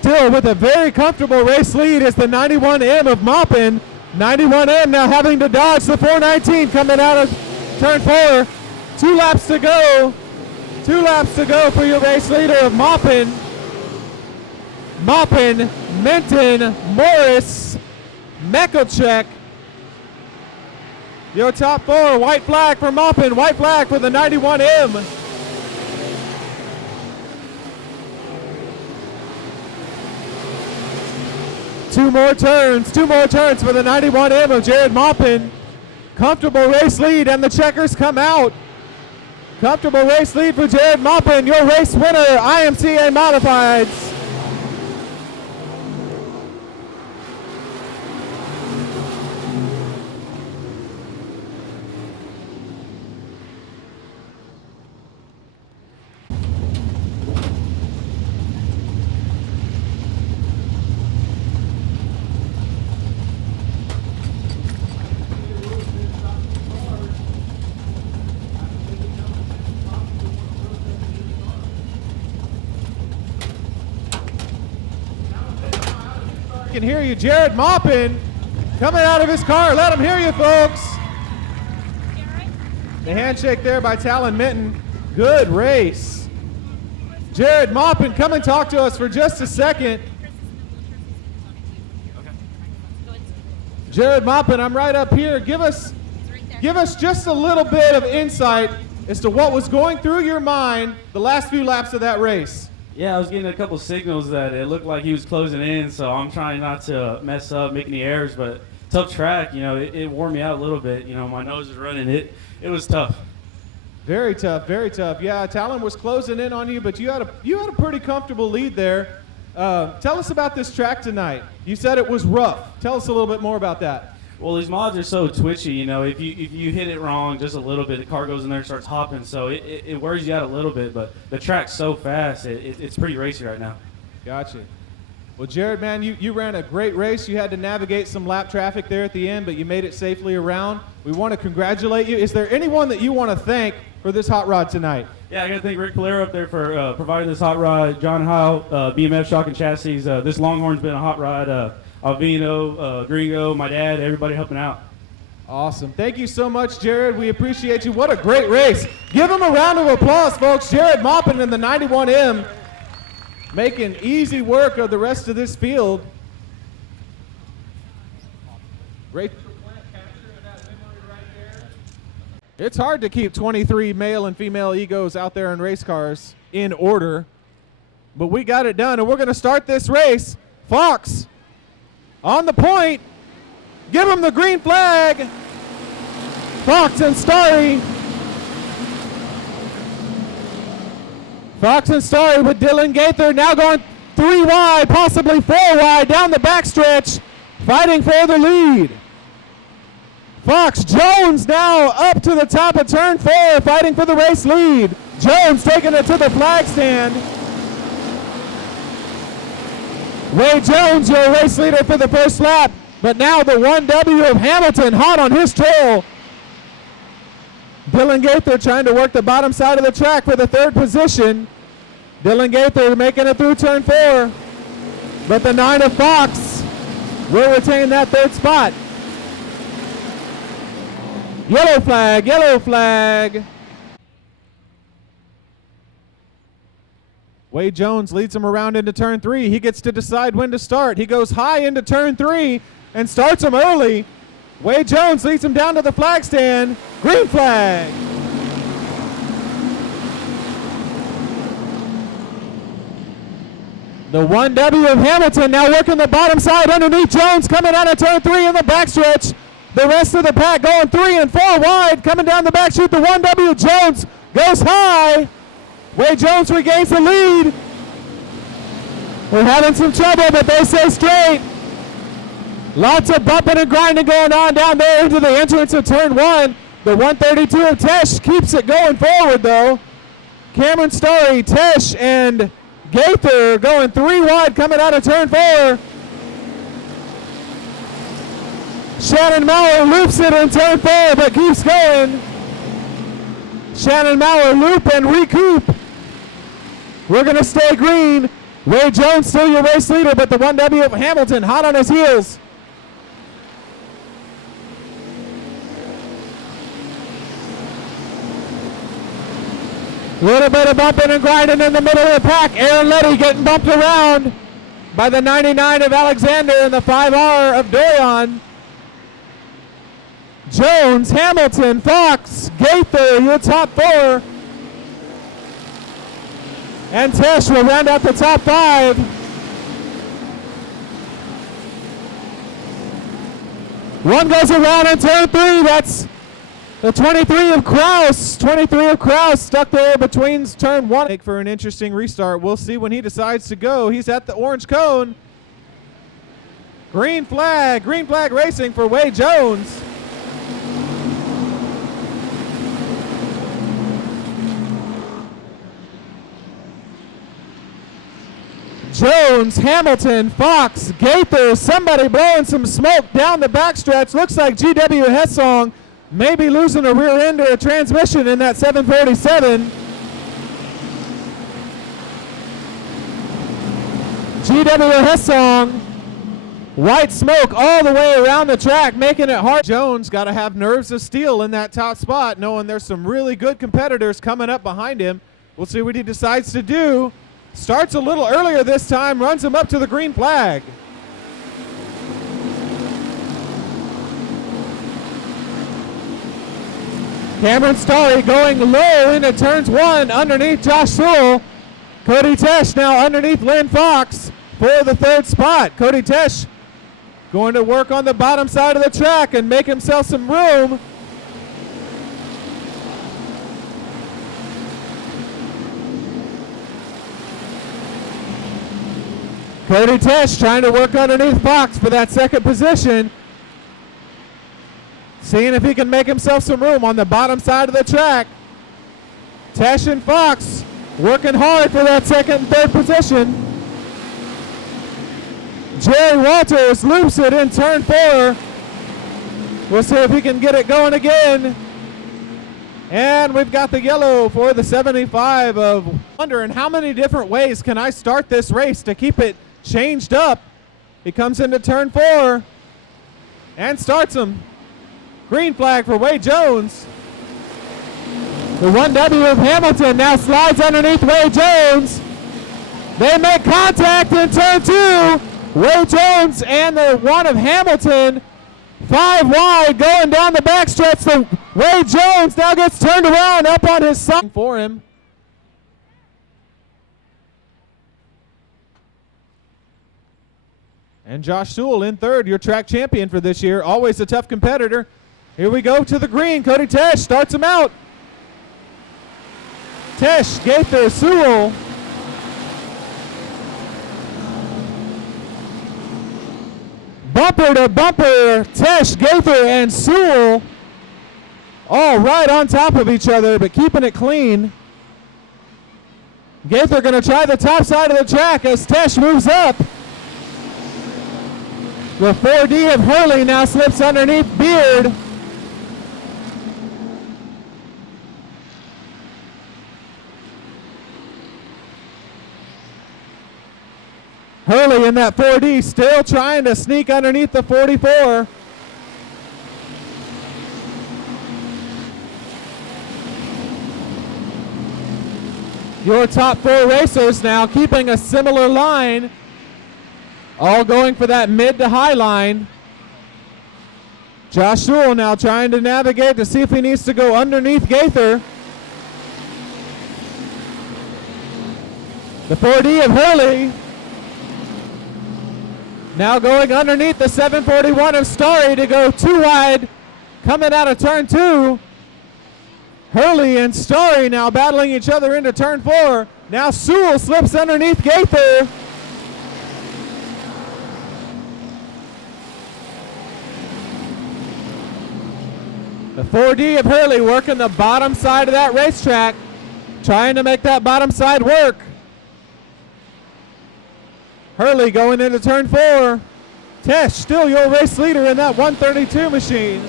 still with a very comfortable race lead is the 91M of Maupin. 91M now having to dodge the 419 coming out of turn 4. 2 laps to go. 2 laps to go for your race leader of Maupin. Maupin, Minton, Morris, Mekelchek. Your top 4, white flag for Maupin, white flag for the 91M. Two more turns for the 91M of Jared Maupin. Comfortable race lead, and the checkers come out. Comfortable race lead for Jared Maupin, your race winner, IMCA Modifieds. Can hear you, Jared Maupin coming out of his car. Let him hear you, folks. The handshake there by Talon Minton. Good race. Jared Maupin, come and talk to us for just a second. Jared Maupin, I'm right up here. Give us just a little bit of insight as to what was going through your mind the last few laps of that race. Yeah, I was getting a couple signals that it looked like he was closing in, so I'm trying not to mess up, make any errors, but tough track, it wore me out a little bit. My nose was running. It was tough. Very tough, very tough. Yeah, Talon was closing in on you, but you had a pretty comfortable lead there. Tell us about this track tonight. You said it was rough. Tell us a little bit more about that. Well, these mods are so twitchy, if you hit it wrong just a little bit, the car goes in there and starts hopping, so it wears you out a little bit, but the track's so fast, it's pretty racy right now. Gotcha. Well, Jared, man, you ran a great race. You had to navigate some lap traffic there at the end, but you made it safely around. We want to congratulate you. Is there anyone that you want to thank for this hot rod tonight? Yeah, I got to thank Rick Polero up there for providing this hot rod, John Howe, BMF Shock and Chassis. This Longhorn's been a hot rod. Alvino, Gringo, my dad, everybody helping out. Awesome. Thank you so much, Jared. We appreciate you. What a great race. Give him a round of applause, folks. Jared Maupin in the 91M making easy work of the rest of this field. Great. It's hard to keep 23 male and female egos out there in race cars in order, but we got it done, and we're going to start this race. Fox on the point. Give him the green flag. Fox and Starry. Fox and Starry with Dylan Gaither now going 3 wide, possibly 4 wide down the backstretch, fighting for the lead. Fox Jones now up to the top of turn 4, fighting for the race lead. Jones taking it to the flag stand. Wade Jones, your race leader for the first lap, but now the 1W of Hamilton hot on his trail. Dylan Gaither trying to work the bottom side of the track for the 3rd position. Dylan Gaither making it through turn 4, but the 9 of Fox will retain that 3rd spot. Yellow flag, yellow flag. Wade Jones leads him around into turn 3. He gets to decide when to start. He goes high into turn 3 and starts him early. Wade Jones leads him down to the flag stand. Green flag. The 1W of Hamilton now working the bottom side underneath Jones, coming out of turn 3 in the backstretch. The rest of the pack going 3 and 4 wide, coming down the back chute. The 1W Jones goes high. Wade Jones regains the lead. We're having some trouble, but they stay straight. Lots of bumping and grinding going on down there into the entrance of turn 1. The 132 of Tesh keeps it going forward, though. Cameron Starry, Tesh, and Gaither going 3 wide coming out of turn 4. Shannon Maurer loops it in turn 4, but keeps going. Shannon Maurer loop and recoup. We're going to stay green. Wade Jones still your race leader, but the 1W of Hamilton hot on his heels. A little bit of bumping and grinding in the middle of the pack. Aaron Letty getting bumped around by the 99 of Alexander and the 5R of Dorian. Jones, Hamilton, Fox, Gaither, your top four. And Tesh will round out the top five. One goes around in turn three. That's the 23 of Kraus. 23 of Kraus stuck there between turn one. Make for an interesting restart. We'll see when he decides to go. He's at the orange cone. Green flag racing for Wade Jones. Jones, Hamilton, Fox, Gaither, somebody blowing some smoke down the backstretch. Looks like GW Hessong may be losing a rear end or a transmission in that 747. GW Hessong, white smoke all the way around the track, making it hard. Jones got to have nerves of steel in that top spot, knowing there's some really good competitors coming up behind him. We'll see what he decides to do. Starts a little earlier this time, runs him up to the green flag. Cameron Starry going low into turns one underneath Josh Sewell. Cody Tesh now underneath Lynn Fox for the third spot. Cody Tesh going to work on the bottom side of the track and make himself some room. Cody Tesh trying to work underneath Fox for that second position. Seeing if he can make himself some room on the bottom side of the track. Tesh and Fox working hard for that second and third position. Jerry Walters loops it in turn four. We'll see if he can get it going again. And we've got the yellow for the 75 of wondering how many different ways can I start this race to keep it changed up. He comes into turn four and starts him. Green flag for Wade Jones. The 1W of Hamilton now slides underneath Wade Jones. They make contact in turn two. Wade Jones and the one of Hamilton 5 wide going down the backstretch. So Wade Jones now gets turned around up on his side for him. And Josh Sewell in third, your track champion for this year. Always a tough competitor. Here we go to the green. Cody Tesh starts him out. Tesh, Gaither, Sewell. Bumper to bumper, Tesh, Gaither, and Sewell all right on top of each other, but keeping it clean. Gaither going to try the top side of the track as Tesh moves up. The 4D of Hurley now slips underneath Beard. Hurley in that 4D still trying to sneak underneath the 44. Your top four racers now keeping a similar line. All going for that mid to high line. Josh Sewell now trying to navigate to see if he needs to go underneath Gaither. The 4D of Hurley now going underneath the 741 of Starry to go 2 wide coming out of turn 2. Hurley and Starry now battling each other into turn 4. Now Sewell slips underneath Gaither. The 4D of Hurley working the bottom side of that racetrack, trying to make that bottom side work. Hurley going into turn 4. Tesh still your race leader in that 132 machine.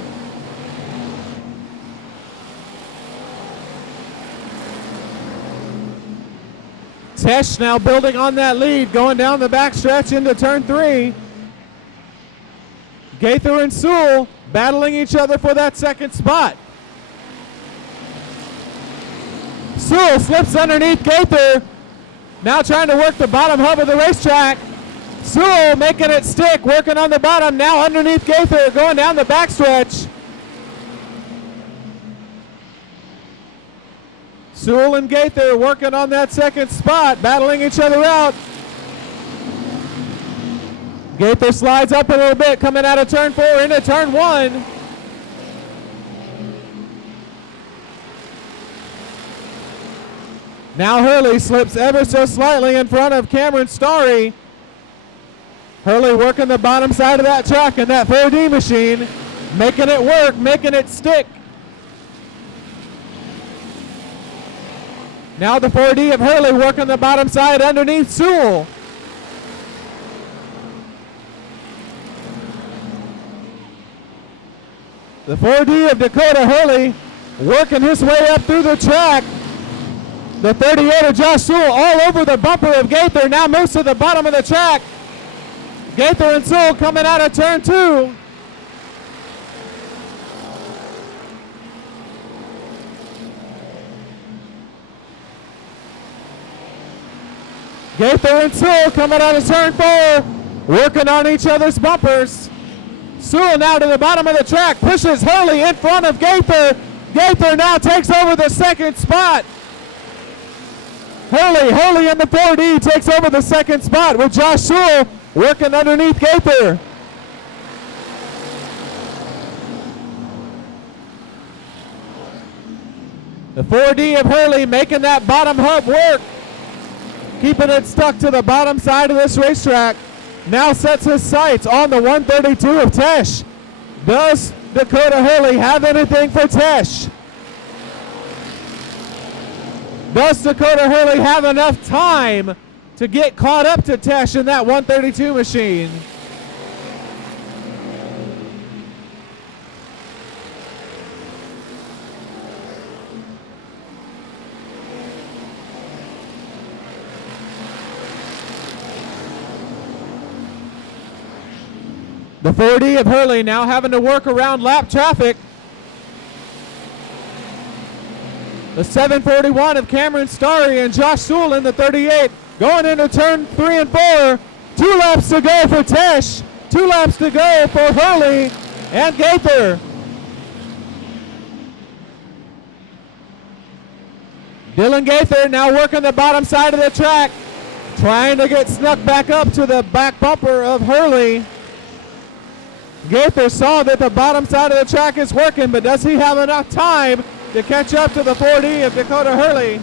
Tesh now building on that lead, going down the backstretch into turn 3. Gaither and Sewell battling each other for that second spot. Sewell slips underneath Gaither, now trying to work the bottom hub of the racetrack. Sewell making it stick, working on the bottom, now underneath Gaither, going down the backstretch. Sewell and Gaither working on that second spot, battling each other out. Gaither slides up a little bit, coming out of turn 4 into turn 1. Now Hurley slips ever so slightly in front of Cameron Starry. Hurley working the bottom side of that track in that 4D machine, making it work, making it stick. Now the 4D of Hurley working the bottom side underneath Sewell. The 4D of Dakota Hurley working his way up through the track. The 38 of Josh Sewell all over the bumper of Gaither, now moves to the bottom of the track. Gaither and Sewell coming out of turn 2. Gaither and Sewell coming out of turn 4, working on each other's bumpers. Sewell now to the bottom of the track, pushes Hurley in front of Gaither. Gaither now takes over the second spot. Hurley in the 4D takes over the second spot with Josh Sewell working underneath Gaither. The 4D of Hurley making that bottom hub work, keeping it stuck to the bottom side of this racetrack. Now sets his sights on the 132 of Tesh. Does Dakota Hurley have anything for Tesh? Does Dakota Hurley have enough time to get caught up to Tesh in that 132 machine? The 4D of Hurley now having to work around lap traffic. The 741 of Cameron Starry and Josh Sewell in the 38 going into turn 3 and 4. 2 laps to go for Tesh. 2 laps to go for Hurley and Gaither. Dylan Gaither now working the bottom side of the track, trying to get snuck back up to the back bumper of Hurley. Gaither saw that the bottom side of the track is working, but does he have enough time to catch up to the 4D of Dakota Hurley?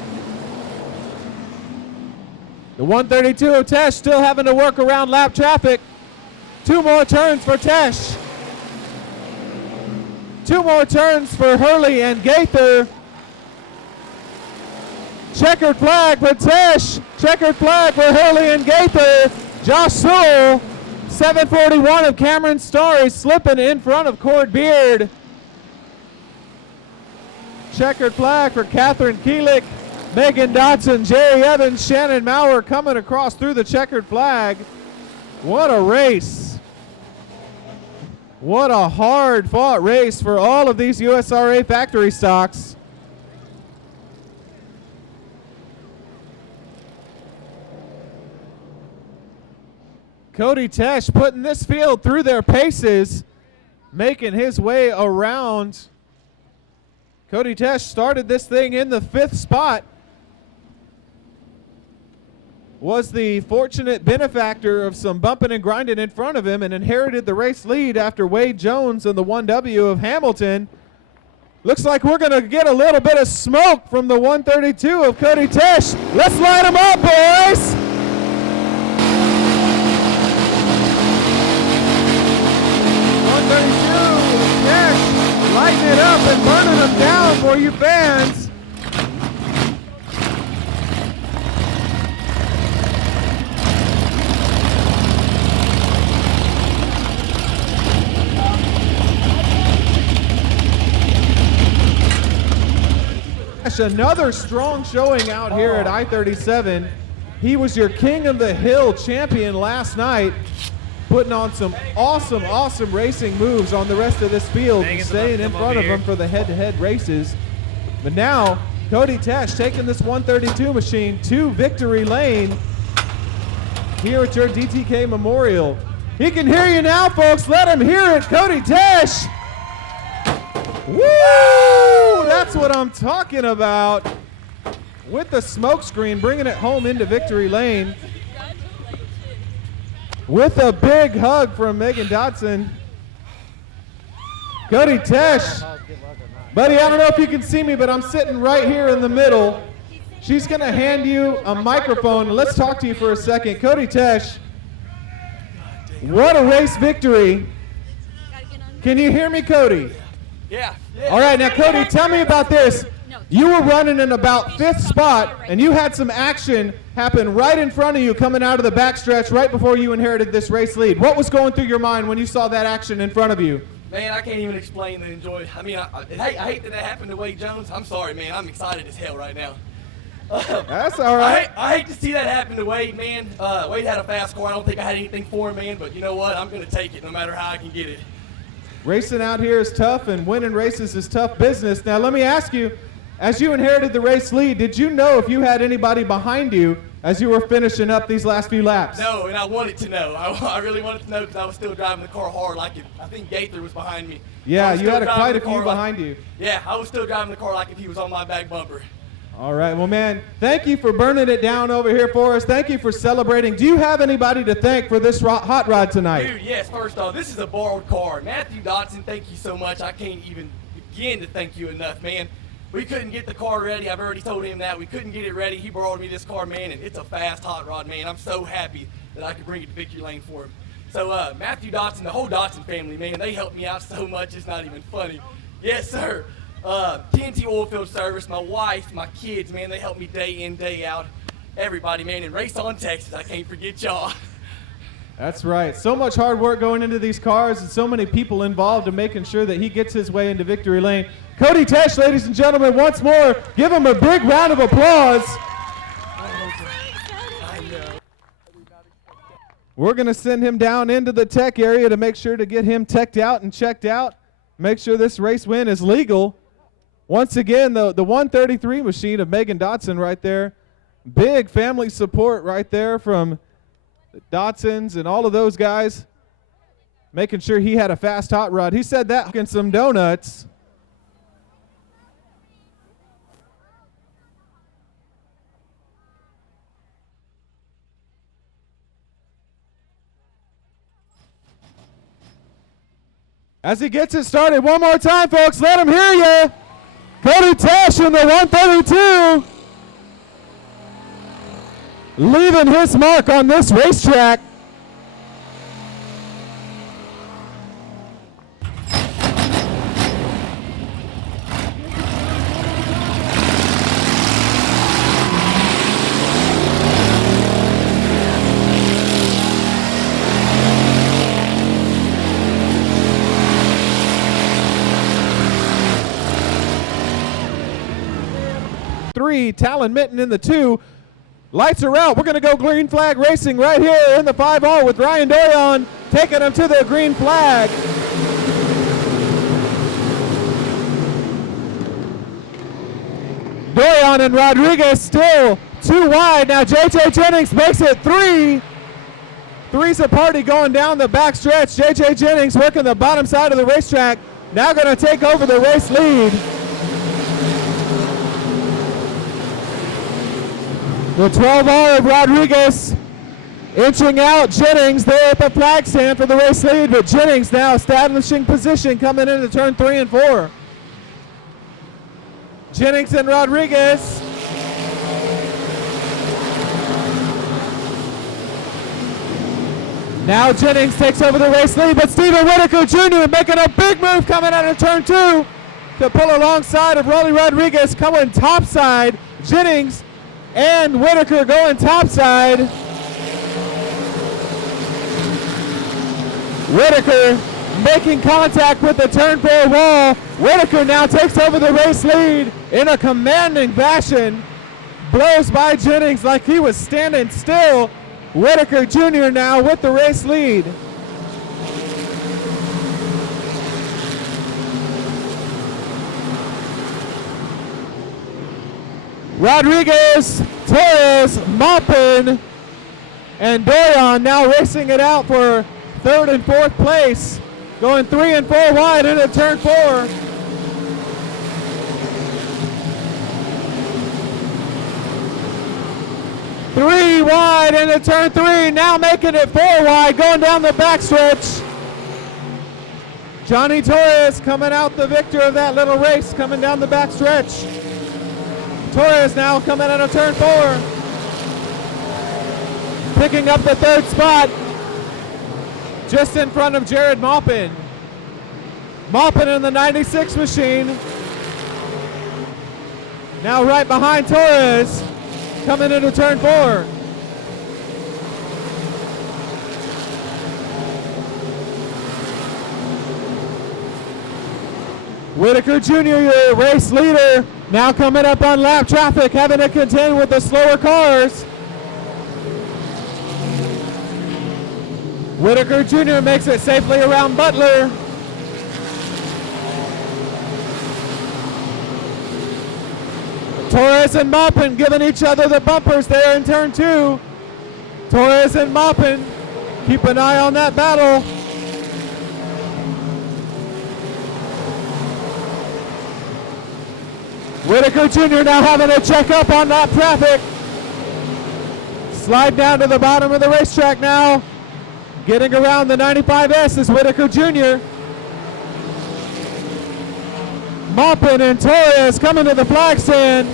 The 132 of Tesh still having to work around lap traffic. 2 more turns for Tesh. 2 more turns for Hurley and Gaither. Checkered flag for Tesh. Checkered flag for Hurley and Gaither. Josh Sewell, 741 of Cameron Starry slipping in front of Cord Beard. Checkered flag for Catherine Keelick, Megan Dodson, Jerry Evans, Shannon Maurer coming across through the checkered flag. What a race. What a hard fought race for all of these USRA factory stocks. Cody Tesh putting this field through their paces, making his way around. Cody Tesh started this thing in the 5th spot. Was the fortunate benefactor of some bumping and grinding in front of him and inherited the race lead after Wade Jones and the 1W of Hamilton. Looks like we're going to get a little bit of smoke from the 132 of Cody Tesh. Let's light him up, boys! Lighting it up and burning them down for you fans. Another strong showing out here at I-37. He was your King of the Hill champion last night, putting on some awesome racing moves on the rest of this field, staying in front of him for the head-to-head races. But now, Cody Tesh taking this 132 machine to victory lane here at your DTK Memorial. He can hear you now, folks. Let him hear it. Cody Tesh. Woo! That's what I'm talking about. With the smoke screen, bringing it home into victory lane. With a big hug from Megan Dodson. Cody Tesh. Buddy, I don't know if you can see me, but I'm sitting right here in the middle. She's going to hand you a microphone. Let's talk to you for a second. Cody Tesh, what a race victory. Can you hear me, Cody? Yeah. All right, now, Cody, tell me about this. You were running in about 5th spot, and you had some action happen right in front of you coming out of the backstretch right before you inherited this race lead. What was going through your mind when you saw that action in front of you? Man, I can't even explain the enjoy. I mean, I hate that happened to Wade Jones. I'm sorry, man. I'm excited as hell right now. That's all right. I hate to see that happen to Wade, man. Wade had a fast car. I don't think I had anything for him, man. But you know what? I'm going to take it no matter how I can get it. Racing out here is tough, and winning races is tough business. Now, let me ask you, as you inherited the race lead, did you know if you had anybody behind you as you were finishing up these last few laps? No, and I wanted to know. I really wanted to know because I was still driving the car hard. I think Gaither was behind me. Yeah, you had quite a few behind you. Yeah, I was still driving the car like if he was on my back bumper. All right, well, man, thank you for burning it down over here for us. Thank you for celebrating. Do you have anybody to thank for this hot rod tonight? Dude, yes, first off, this is a borrowed car. Matthew Dotson, thank you so much. I can't even begin to thank you enough, man. We couldn't get the car ready. I've already told him that. We couldn't get it ready. He borrowed me this car, man, and it's a fast hot rod, man. I'm so happy that I could bring it to victory lane for him. So Matthew Dotson, the whole Dotson family, man, they helped me out so much it's not even funny. Yes, sir. TNT Oilfield Service, my wife, my kids, man, they help me day in, day out. Everybody, man, and Race on Texas, I can't forget y'all. That's right. So much hard work going into these cars and so many people involved in making sure that he gets his way into victory lane. Cody Tesh, ladies and gentlemen, once more, give him a big round of applause. We're going to send him down into the tech area to make sure to get him teched out and checked out. Make sure this race win is legal. Once again, the 133 machine of Megan Dotson right there. Big family support right there from the Dotsons and all of those guys. Making sure he had a fast hot rod. He said that and some donuts. As he gets it started, one more time, folks, let him hear you. Cody Tesh in the 132. Leaving his mark on this racetrack. Talon Mitten in the 2. Lights are out. We're going to go green flag racing right here in the 5R with Ryan Doyon taking him to the green flag. Doyon and Rodriguez still too wide. Now J.J. Jennings makes it 3. Three's a party going down the back stretch. J.J. Jennings working the bottom side of the racetrack. Now going to take over the race lead. The 12R of Rodriguez inching out Jennings there at the flag stand for the race lead, but Jennings now establishing position coming into turn 3 and 4. Jennings and Rodriguez. Now Jennings takes over the race lead, but Stephen Whitaker Jr. making a big move coming out of turn 2 to pull alongside of Rolly Rodriguez coming topside. Jennings and Whitaker going topside. Whitaker making contact with the turn 4 wall. Whitaker now takes over the race lead in a commanding fashion. blows by Jennings like he was standing still. Whitaker Jr. now with the race lead. Rodriguez, Torres, Maupin, and Doyon now racing it out for third and fourth place. Going 3 and 4 wide into turn 4. Three wide into turn 3, now making it 4 wide, going down the backstretch. Johnny Torres coming out the victor of that little race, coming down the backstretch. Torres now coming out of turn 4. Picking up the third spot, just in front of Jared Maupin. Maupin in the 96 machine. Now right behind Torres, coming into turn 4. Whitaker Jr., your race leader, now coming up on lap traffic, having to contend with the slower cars. Whitaker Jr. makes it safely around Butler. Torres and Maupin giving each other the bumpers there in turn 2. Torres and Maupin, keep an eye on that battle. Whitaker Jr. now having to check up on that traffic. Slide down to the bottom of the racetrack now. Getting around the 95S is Whitaker Jr. Maupin and Torres coming to the flag stand.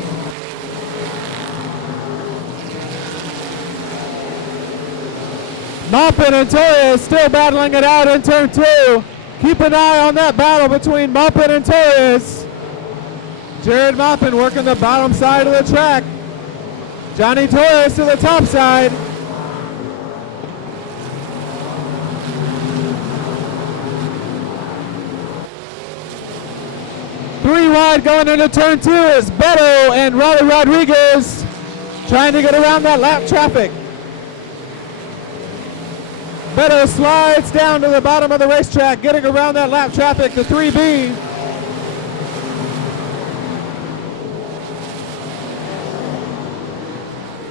Maupin and Torres still battling it out in turn 2. Keep an eye on that battle between Maupin and Torres. Jared Maupin working the bottom side of the track. Johnny Torres to the top side. Three wide going into turn 2 is Beto and Raleigh Rodriguez trying to get around that lap traffic. Beto slides down to the bottom of the racetrack, getting around that lap traffic to 3B.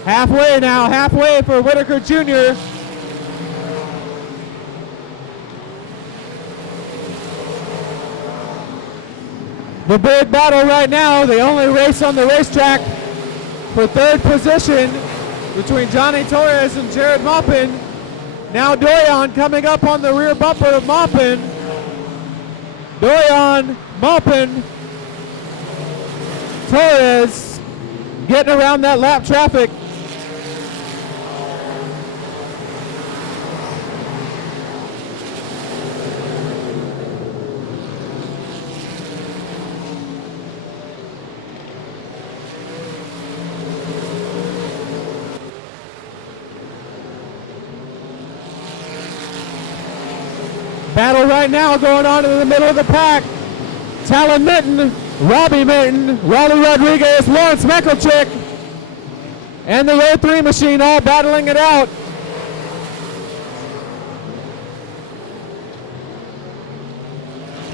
Halfway now, halfway for Whitaker Jr. The big battle right now, the only race on the racetrack for third position between Johnny Torres and Jared Maupin. Now Doyon coming up on the rear bumper of Maupin. Doyon, Maupin, Torres getting around that lap traffic. Battle right now going on in the middle of the pack. Talon Minton, Robbie Minton, Raleigh Rodriguez, Lawrence Mekelchick, and the 03 machine all battling it out.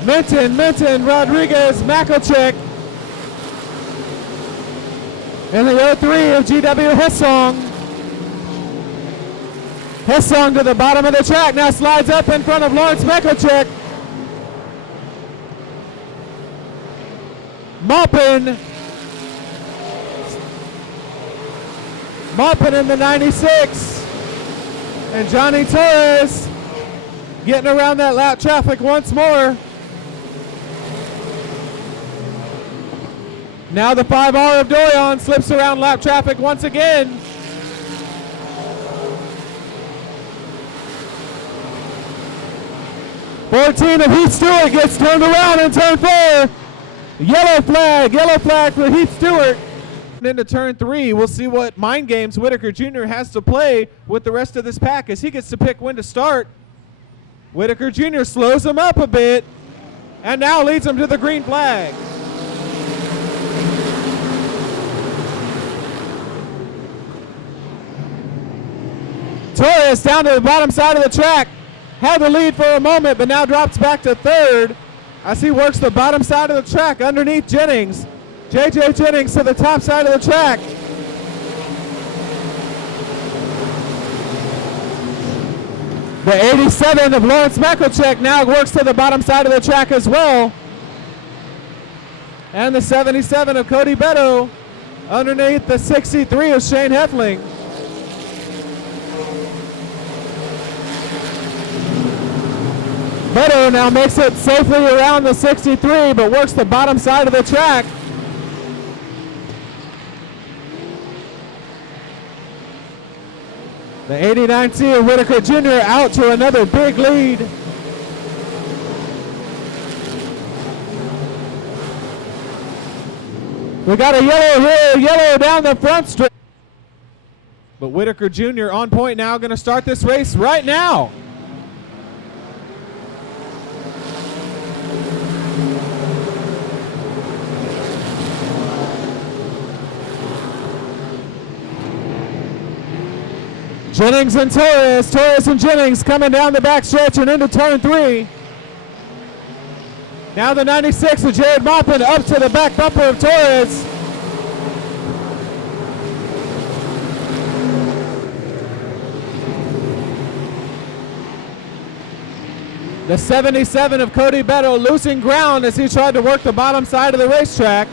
Minton, Rodriguez, Mekelchick, and the 03 of GW Hissong. Hissong to the bottom of the track, now slides up in front of Lawrence Mekelchick. Maupin in the 96. And Johnny Torres getting around that lap traffic once more. Now the 5R of Doyon slips around lap traffic once again. of Heath Stewart gets turned around in turn 4. Yellow flag for Heath Stewart. Into turn 3, we'll see what mind games Whitaker Jr. has to play with the rest of this pack as he gets to pick when to start. Whitaker Jr. slows him up a bit and now leads him to the green flag. Torres down to the bottom side of the track. Had the lead for a moment, but now drops back to third as he works the bottom side of the track underneath Jennings. J.J. Jennings to the top side of the track. The 87 of Lawrence Mekelchek now works to the bottom side of the track as well. And the 77 of Cody Beto underneath the 63 of Shane Heffling. Beto now makes it safely around the 63, but works the bottom side of the track. The 89C of Whitaker Jr. out to another big lead. We got a yellow here, yellow down the front straight. But Whitaker Jr. on point now, going to start this race right now. Jennings and Torres, Torres and Jennings coming down the back stretch and into turn 3. Now the 96 of Jared Maupin up to the back bumper of Torres. The 77 of Cody Beto losing ground as he tried to work the bottom side of the racetrack.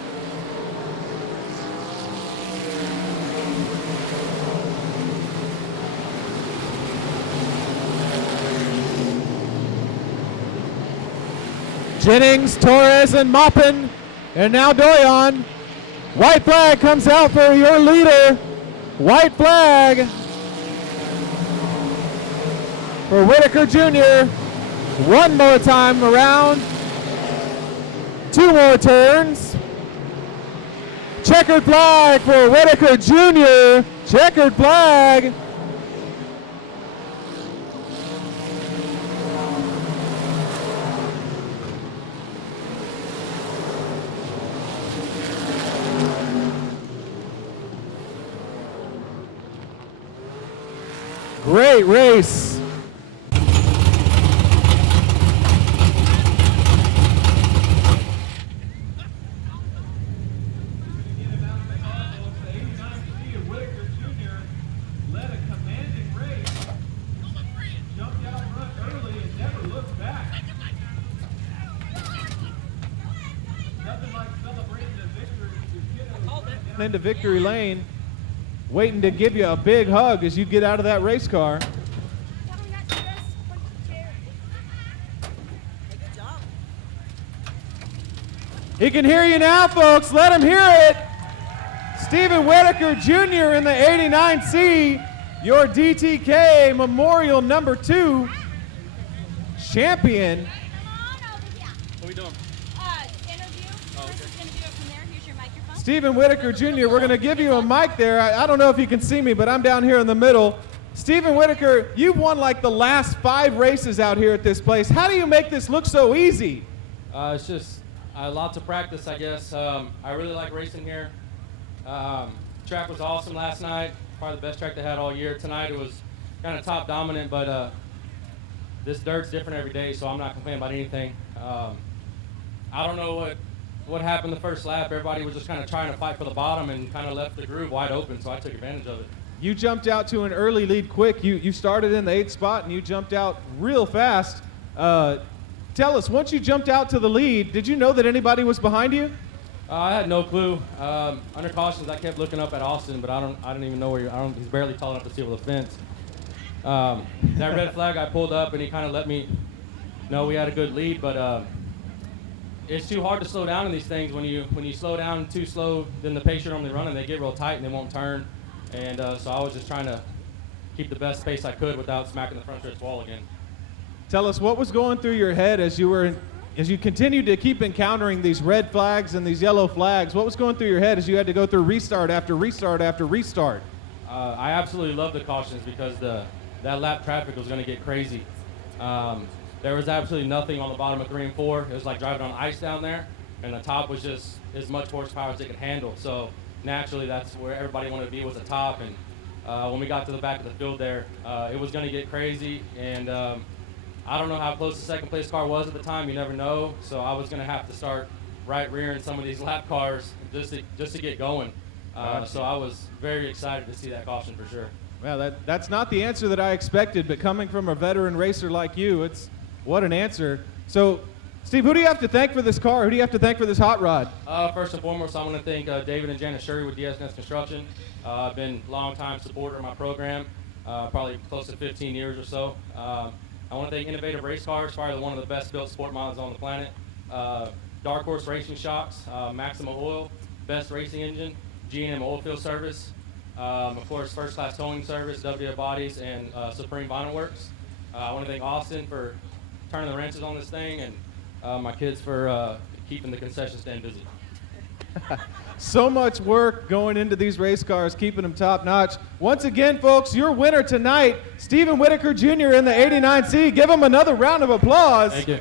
Jennings, Torres, and Maupin, and now Doyon. White flag comes out for your leader. White flag for Whitaker Jr. One more time around. 2 more turns. Checkered flag for Whitaker Jr. Checkered flag. Great race. Into victory lane, waiting to give you a big hug as you get out of that race car. He can hear you now, folks. Let him hear it. Stephen Whitaker Jr. in the 89C, your DTK Memorial number 2 champion. What are we doing? Interview. First interview from there. Here's your microphone. Stephen Whitaker Jr., we're going to give you a mic there. I don't know if you can see me, but I'm down here in the middle. Stephen Whitaker, you've won like the last 5 races out here at this place. How do you make this look so easy? It's just lots of practice, I guess. I really like racing here. Track was awesome last night. Probably the best track they had all year. Tonight it was kind of top dominant, but this dirt's different every day, so I'm not complaining about anything. I don't know what happened the first lap. Everybody was just kind of trying to fight for the bottom and kind of left the groove wide open, so I took advantage of it. You jumped out to an early lead quick. You started in the 8th spot and you jumped out real fast. Tell us, once you jumped out to the lead, did you know that anybody was behind you? I had no clue. Under cautions, I kept looking up at Austin, but I don't even know where he's barely tall enough to see over the fence. That red flag, I pulled up and he kind of let me know we had a good lead, but it's too hard to slow down in these things. When you slow down too slow than the pace you're normally running, they get real tight and they won't turn. And so I was just trying to keep the best pace I could without smacking the front stretch wall again. Tell us what was going through your head as you continued to keep encountering these red flags and these yellow flags. What was going through your head as you had to go through restart after restart after restart? I absolutely love the cautions because that lap traffic was going to get crazy. There was absolutely nothing on the bottom of 3 and 4. It was like driving on ice down there, and the top was just as much horsepower as it could handle. So naturally, that's where everybody wanted to be, was the top. And when we got to the back of the field there. It was going to get crazy, and I don't know how close the second place car was at the time. You never know. So I was going to have to start right rearing some of these lap cars just to get going. So I was very excited to see that caution for sure. Well, that's not the answer that I expected, but coming from a veteran racer like you, what an answer. So, Steve, who do you have to thank for this car? Who do you have to thank for this hot rod? First and foremost, I want to thank David and Janice Shurry with DS Construction. I've been a long-time supporter of my program, probably close to 15 years or so. I want to thank Innovative Race Cars, probably one of the best-built sport mods on the planet. Dark Horse Racing Shocks, Maxima Oil, Best Racing Engine, G&M Oilfield Service, of course, First Class Towing Service, WF Bodies, and Supreme Vinyl Works. I want to thank Austin for turning the wrenches on this thing, and my kids for keeping the concession stand busy. So much work going into these race cars, keeping them top notch. Once again, folks, your winner tonight, Stephen Whitaker Jr. in the 89C. Give him another round of applause. Thank you.